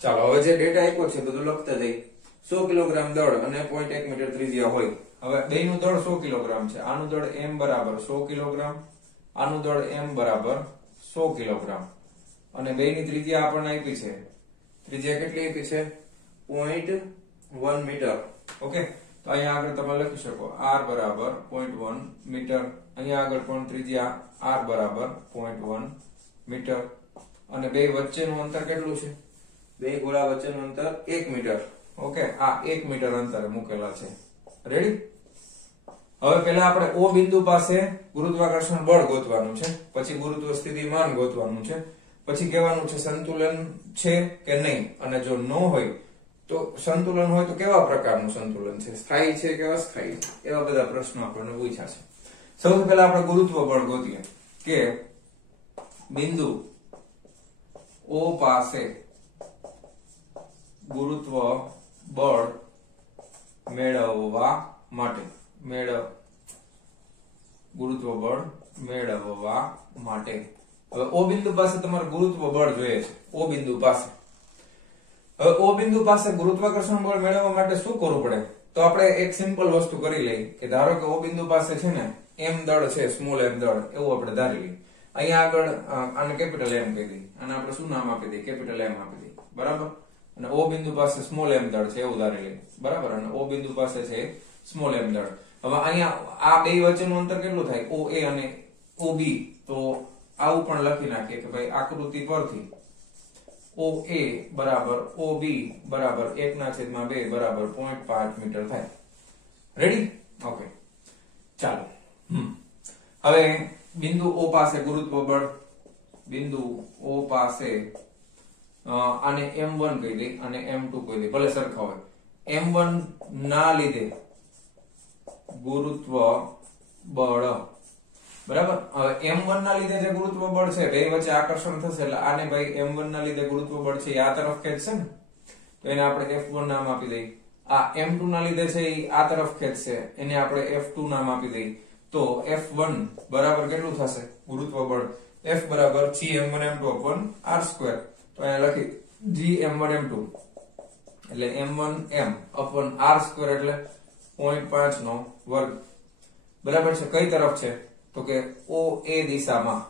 ચાલો હવે જે ડેટા આપ્યો છે બધું લખતા જઈએ. 100 કિલોગ્રામ દળ અને 0.1 મીટર ત્રિજ્યા હોય. હવે બેયનું દળ 100 કિલોગ્રામ છે. આનું દળ m બરાબર 100 કિલોગ્રામ, આનું દળ m બરાબર 100 કિલોગ્રામ, અને બેયની ત્રિજ્યા આપણને આપી છે. ત્રિજ્યા કેટલી આપી છે? 0.1 મીટર. ઓકે, તો અહીંયા આગળ તમે લખી શકો r બરાબર 0.1 મીટર. અહીંયા આગળ પણ ત્રિજ્યા r બરાબર 0.1 મીટર, અને બે વચ્ચેનું અંતર કેટલું છે? બે ગોળા વચ્ચેનું અંતર 1 મીટર. ઓકે, આ 1 મીટર અંતરે મૂકેલા છે. રેડી? હવે પહેલા આપણે O બિંદુ પાસે ગુરુત્વાકર્ષણ બળ ગોતવાનું છે, પછી ગુરુત્વ સ્થિતિમાન ગોતવાનું છે, પછી કહેવાનું છે સંતુલન છે કે નહીં, અને જો ન હોય તો સંતુલન હોય તો કેવા પ્રકારનું સંતુલન છે, સ્થાયી છે કે અસ્થાયી છે, એવા બધા પ્રશ્નો આપણને પૂછ્યા છે. સૌથી પહેલા આપણે ગુરુત્વ બળ ગોતીએ કે બિંદુ O પાસે ગુરુત્વ બળ મેળવવા માટે હવે O બિંદુ પાસે તમારે ગુરુત્વ બળ જોઈએ છે. O બિંદુ પાસે હવે O બિંદુ પાસે ગુરુત્વાકર્ષણ બળ મેળવવા માટે શું કરવું પડે? તો આપણે એક સિમ્પલ વસ્તુ કરી લઈએ કે ધારો કે O બિંદુ પાસે છે ને m દળ છે, સ્મોલ m દળ, એવું આપણે ધારી લઈએ. અહીંયા આગળ આને કેપિટલ M કહી દઈએ, અને આપણે શું નામ આપી દઈએ? કેપિટલ M આપી દઈએ. બરાબર? અને O બિંદુ પાસે સ્મોલ m દળ છે એવું ધારી લઈએ. બરાબર? અને O બિંદુ પાસે છે સ્મોલ m દળ. હવે અહીંયા આ બે વચ્ચેનું અંતર કેટલું થાય? OA અને OB. તો આવું પણ લખી નાખીએ કે ભાઈ આકૃતિ પરથી OA બરાબર OB બરાબર 1/2 બરાબર 0.5 મીટર થાય. રેડી? ઓકે, ચાલો. હવે બિંદુ O પાસે ગુરુત્વ બળ, બિંદુ O પાસે આને m1 કહી દે અને m2 કહી દે, ભલે સરખા હોય. m1 ના લીધે ગુરુત્વ બળ, બરાબર? હવે m1 ના લીધે જે ગુરુત્વ બળ છે, બે વચ્ચે આકર્ષણ થશે, એટલે આને ભાઈ m1 ના લીધે ગુરુત્વ બળ છે આ તરફ ખેંચશે ને, તો એને આપણે f1 નામ આપી દઈએ. આ m2 ના લીધે છે એ આ તરફ ખેંચશે, એને આપણે f2 નામ આપી દઈએ. તો f1 બરાબર કેટલું થશે ગુરુત્વ બળ? f બરાબર gm1m2 r². તો અહીંયા લખી gm1m2 એટલે m1m r² એટલે 0.5 નો વર્ગ. બરાબર છે? કઈ તરફ છે? તો કે OA દિશામાં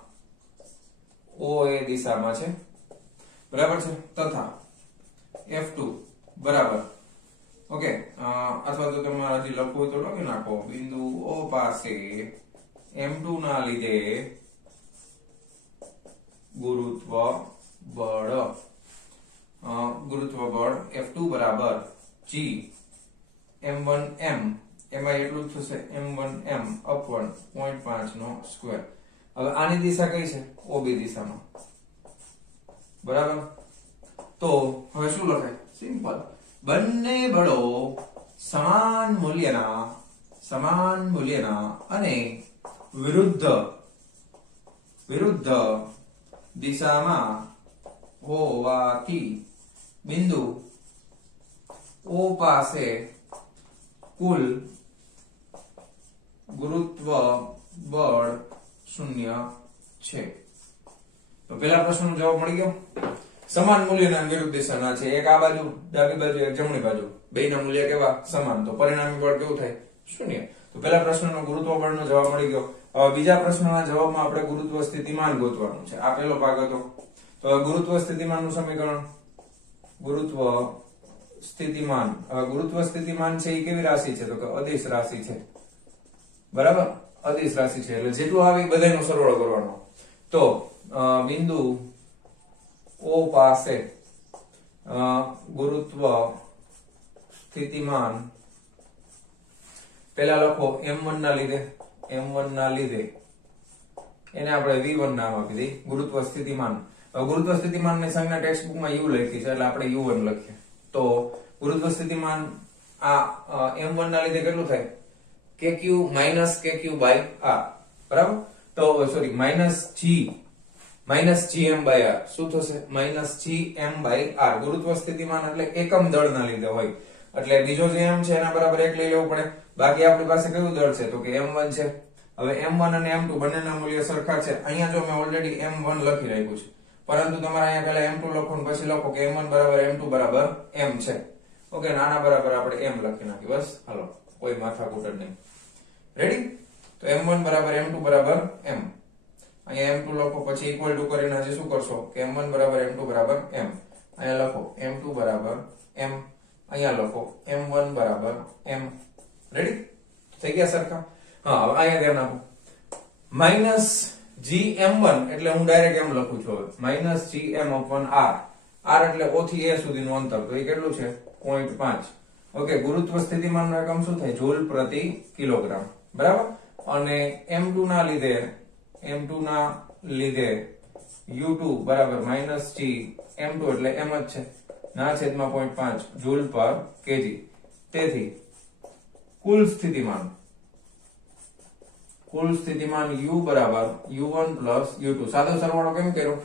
છે. બરાબર છે? તથા f2 બરાબર, ઓકે, અથવા તો તમારે હજી લખવું હોય તો લખી નાખો. બિંદુ O પાસે m2 ના લીધે ગુરુત્વ બળ f2 બરાબર g m1m, એમાં એટલું જ થશે m1m upon 0.5 નો સ્ક્વેર. હવે આની દિશા કઈ છે? OB દિશામાં. બરાબર? તો હવે શું લખાય? સિમ્પલ. બંને બળો સમાન મૂલ્યના અને વિરુદ્ધ દિશામાં હોવાથી બિંદુ O પાસે કુલ ગુરુત્વ બળ 0 છે. તો પેલા પ્રશ્નનો જવાબ મળી ગયો. સમાન મૂલ્યના વિરુદ્ધ દિશાના છે, એક આ બાજુ ડાબી બાજુ, એક જમણી બાજુ, બેયના મૂલ્ય કેવા? સમાન. તો પરિણામી બળ કેવું થાય? 0। તો પહેલા પ્રશ્નનો ગુરુત્વ બળનો જવાબ મળી ગયો। હવે બીજા પ્રશ્નના જવાબમાં આપણે ગુરુત્વ સ્થિતિમાન ગોતવાનું છે। આ પહેલો ભાગ હતો। તો હવે ગુરુત્વ સ્થિતિમાનનું સમીકરણ, ગુરુત્વ સ્થિતિમાન, હવે ગુરુત્વ સ્થિતિમાન છે એ કેવી રાશિ છે? તો કે અદિશ રાશિ છે, બરાબર, અદિશ રાશિ છે એટલે જેટલું આવે એ બધાનો સરવાળો કરવાનો। તો બિંદુ O પાસે ગુરુત્વ સ્થિતિમાન પેલા લખો m1 ના લીધે, m1 ના લીધે એને આપણે v1 નામ આપી દઈએ, ગુરુત્વ સ્થિતિમાન। ગુરુત્વ સ્થિતિમાન ની સંજ્ઞા ટેક્સ્ટ બુક માં u લખી છે એટલે આપણે u1 લખીએ। તો ગુરુત્વ સ્થિતિમાન આ m1 ના લીધે કેટલું થાય? kq kq by r, બરાબર। તો સોરી gm by r શું થશે? gm by r। ગુરુત્વ સ્થિતિમાન એટલે એકમ દળ ના લીધે હોય એટલે બીજો જે m છે એના બરાબર 1 લઈ લેવું પડે। બાકી આપણી પાસે કયું દળ છે? તો કે m1 છે। હવે m1 અને m2 બંનેના મૂલ્ય સરખા છે। અહીંયા જો મેં ઓલરેડી m1 લખી રાખ્યું છે, પરંતુ તમારે અહીંયા પહેલા m2 લખો ને પછી લખો કે m1 બરાબર m2 બરાબર m છે। ઓકે, નાના બરાબર આપણે m લખી નાખી, બસ હાલો, કોઈ માથાકૂટ જ નહીં। રેડી? તો m1 બરાબર m2 બરાબર m, અહીંયા m2 લખો પછી ઇક્વલ ટુ કરીને હજી શું કરશો કે m1 બરાબર m2 બરાબર m, અહીંયા લખો m2 બરાબર m, અહીંયા લખો m1 બરાબર m। રેડી? થઈ ગયા સરખા? હા, હવે અહીંયા ધ્યાન આપો, -gm1 એટલે હું ડાયરેક્ટ એમ લખું છું હવે, -gm/r, r એટલે o થી a સુધીનું અંતર, તો એ કેટલું છે? 0.5। ઓકે, ગુરુત્વ સ્થિતિમાનનો એકમ શું થાય? જૂલ પ્રતિ કિલોગ્રામ, બરાબર। અને m2 ના લીધે u2 બરાબર -gm2 એટલે m જ છે ના છેદમાં 0.5 જૂલ પર કેજી। તેથી કુલ સ્થિતિમાન u બરાબર u1 u2, સાદો સરવાળો કેમ કર્યો?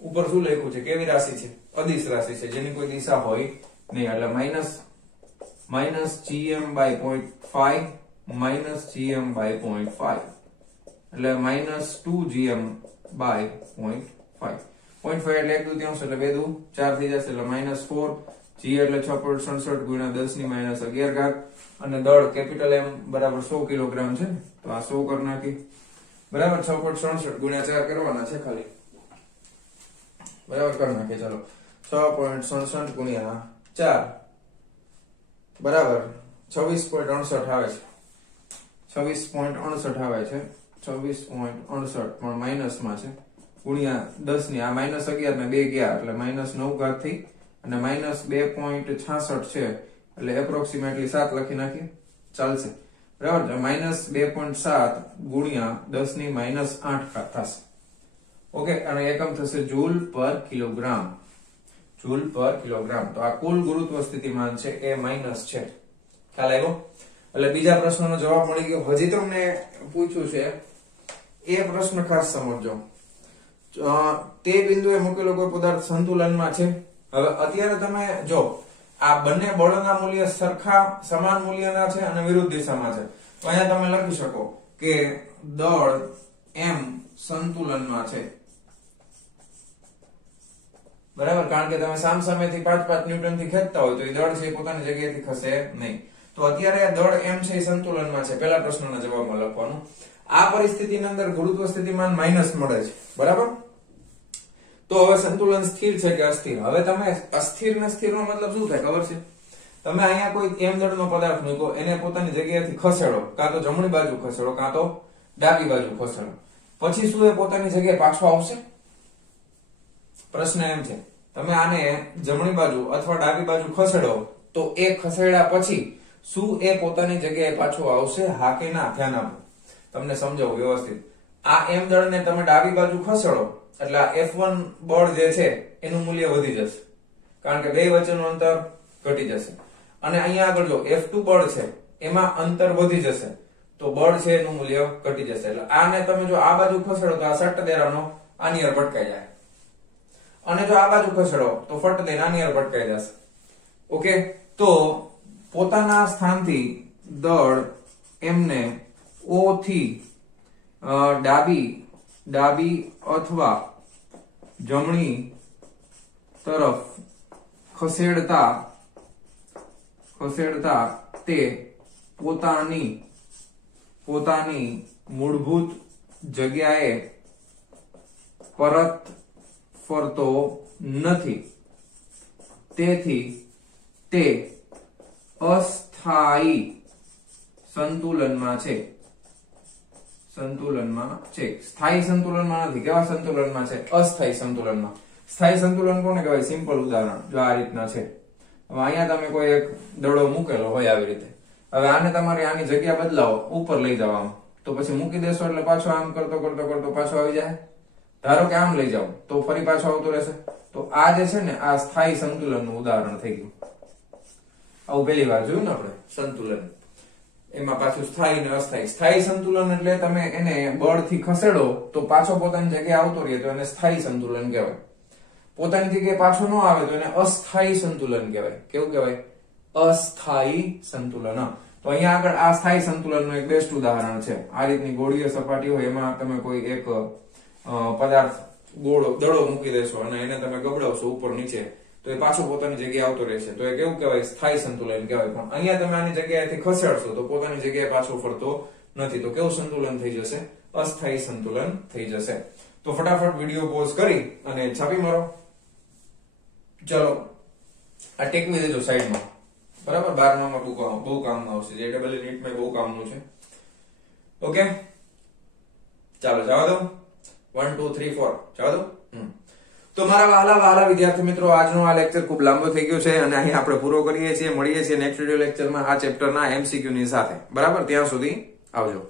ઉપર શું લખ્યું છે? કેવી રાશિ છે? અદિશ રાશિ છે જેની કોઈ દિશા હોય નહીં એટલે -gm by 0.5 gm by 0.5 એટલે -2gm by 0.5 0.5 એટલે 1/2 એટલે 2 દુ 4 થઈ જશે એટલે -4 g એટલે 6.67 ગુણ્યા 10 ની -11 ઘાત અને દળ કેપિટલ M બરાબર 100 કિલોગ્રામ છે તો આ 100 કરી નાખી, બરાબર। 6.67 ગુણ્યા 4 કરવાના છે ખાલી, બરાબર, કરી નાખીએ ચાલો। 6.67 ગુણ્યા 4 બરાબર 26.68 આવે છે, 26.68 આવે છે, 26.68 પણ માઈનસ માં છે ગુણ્યા 10 ની આ -11 ને 2 ગયા એટલે -9 ઘાત થઈ અને -2.66 છે એટલે એપ્રોક્સિમેટલી 7 લખી નાખીએ, ચાલશે, બરાબર। -2.7 ગુણ્યા 10 ની -8 ઘાત થશે। ઓકે, અને એકમ થશે જૂલ પર કિલોગ્રામ, જૂલ પર કિલોગ્રામ। તો આ કુલ ગુરુત્વ સ્થિતિમાન છે એ માઈનસ છે, ખ્યાલ આવ્યો? એટલે બીજા પ્રશ્નનો જવાબ મળી ગયો। હજી તમને પૂછ્યું છે એ પ્રશ્ન ખાસ સમજજો, તે બિંદુએ મૂકેલો કોઈ પદાર્થ સંતુલનમાં છે। હવે અત્યારે તમે જો આ બંને બળના મૂલ્ય સરખા સમાન મૂલ્યના છે અને વિરુદ્ધ દિશામાં છે, તો અહીંયા તમે લખી શકો કે દળ m સંતુલનમાં છે, બરાબર। કારણ કે તમે સામસામેથી 5-5 ન્યૂટન થી ખેંચતા હોય તો એ દળ છે પોતાની જગ્યાએથી ખસે નહીં। તો અત્યારે દળ m છે સંતુલનમાં છે, પહેલા પ્રશ્નના જવાબમાં લખવાનું। આ પરિસ્થિતિની અંદર ગુરુત્વ સ્થિતિમાન માઈનસ મળે છે, બરાબર। તો હવે સંતુલન સ્થિર છે કે અસ્થિર? હવે તમે અસ્થિર ને સ્થિર નો મતલબ શું થાય ખબર છે? તમે અહીંયા કોઈ m દળનો પદાર્થ મૂકો, એને પોતાની જગ્યાએથી ખસેડો, કાં તો જમણી બાજુ ખસેડો કાં તો ડાબી બાજુ ખસેડો, પછી શું એ પોતાની જગ્યાએ પાછો આવશે? પ્રશ્ન એમ છે, તમે આને જમણી બાજુ અથવા ડાબી બાજુ ખસેડો તો એ ખસેડ્યા પછી શું એ પોતાની જગ્યાએ પાછો આવશે? હા કે ના? ધ્યાન આપો, તમને સમજાવું વ્યવસ્થિત। આ m દળને તમે ડાબી બાજુ ખસેડો એટલે આ F1 બળ જે છે એનું મૂલ્ય વધી જશે, કારણ કે બે વચ્ચેનું અંતર ઘટી જશે, અને અહીંયા આગળ જો F2 બળ છે એમાં અંતર વધી જશે તો બળ છે એનું મૂલ્ય ઘટી જશે। એટલે આને તમે જો આ બાજુ ખસેડો તો આ સટ્ટ દેરાનો આની અંદર ભટકાઈ જાય, અને જો આ બાજુ ખસેડો તો ફટ દઈને આની અંદર ભટકાઈ જશે। ઓકે, તો પોતાના સ્થાનથી દળ m ને O થી ડાબી અથવા જમણી તરફ ખસેડતા તે પોતાની મૂળભૂત જગ્યાએ પરત ફરતો નથી, તેથી તે અસ્થાયી સંતુલનમાં છે. સ્થાયી સંતુલનમાં નથી. કેવા સંતુલનમાં છે? અસ્થાયી સંતુલનમાં. સ્થાયી સંતુલન કોને કહેવાય? સિમ્પલ ઉદાહરણ જો આ રીતના છે. હવે અહીંયા તમે કોઈ એક દડો મૂકેલો હોય આવી રીતે. હવે આને તમારે આની જગ્યા બદલાવો, ઉપર લઈ જવામાં, તો પછી મૂકી દેશો એટલે પાછો આમ કરતો પાછો આવી જાય. ધારો કે આમ લઈ જાઓ તો ફરી પાછો આવતો રહેશે. તો આ જે છે ને આ સ્થાયી સંતુલનનું ઉદાહરણ થઈ ગયું. આવું પહેલી વાર જોયું ને આપણે સંતુલન. એમાં પાછું સ્થાયી ને અસ્થાયી. સ્થાયી સંતુલન એટલે તમે એને બળથી ખસેડો તો પાછો પોતાની જગ્યાએ આવતો રહે તો એને સ્થાયી સંતુલન કહેવાય. પોતાની જગ્યાએ પાછો ન આવે તો એને અસ્થાયી સંતુલન કહેવાય. કેવું કહેવાય? અસ્થાયી સંતુલન. તો અહીંયા આગળ આ સ્થાયી સંતુલનનું એક બેસ્ટ ઉદાહરણ છે. આ રીતની ગોળીય સપાટી હોય એમાં તમે કોઈ એક પદાર્થ દડો મૂકી દેશો અને એને તમે ગબડાવશો ઉપર નીચે તો એ પાછો પોતાની જગ્યાએ આવતો રહેશે. તો એ કેવું કહેવાય? સ્થાયી સંતુલન કહેવાય. પણ અહીંયા તમે આની જગ્યાએથી ખસેડશો તો પોતાની જગ્યાએ પાછો ફરતો નથી. તો કેવું સંતુલન થઈ જશે? અસ્થાયી સંતુલન થઈ જશે. તો ફટાફટ વિડીયો પોઝ કરી અને છાપી મારો. ચલો આ ટેકવી દેજો સાઈડમાં. બરાબર? 12માં બહુ કામમાં આવશે. JEE નીટમાં બહુ કામનું છે. ઓકે ચાલો જવા દો. 1 2 3 4 જવા દો. તો મારા વહાલા વિદ્યાર્થી મિત્રો, આજનો આ લેક્ચર ખૂબ લાંબો થઈ ગયો છે અને અહીં આપણે પૂરો કરીએ છીએ. મળીએ છીએ નેક્સ્ટ વિડિયો લેક્ચરમાં આ ચેપ્ટરના MCQ ની સાથે. બરાબર? ત્યાં સુધી આવજો.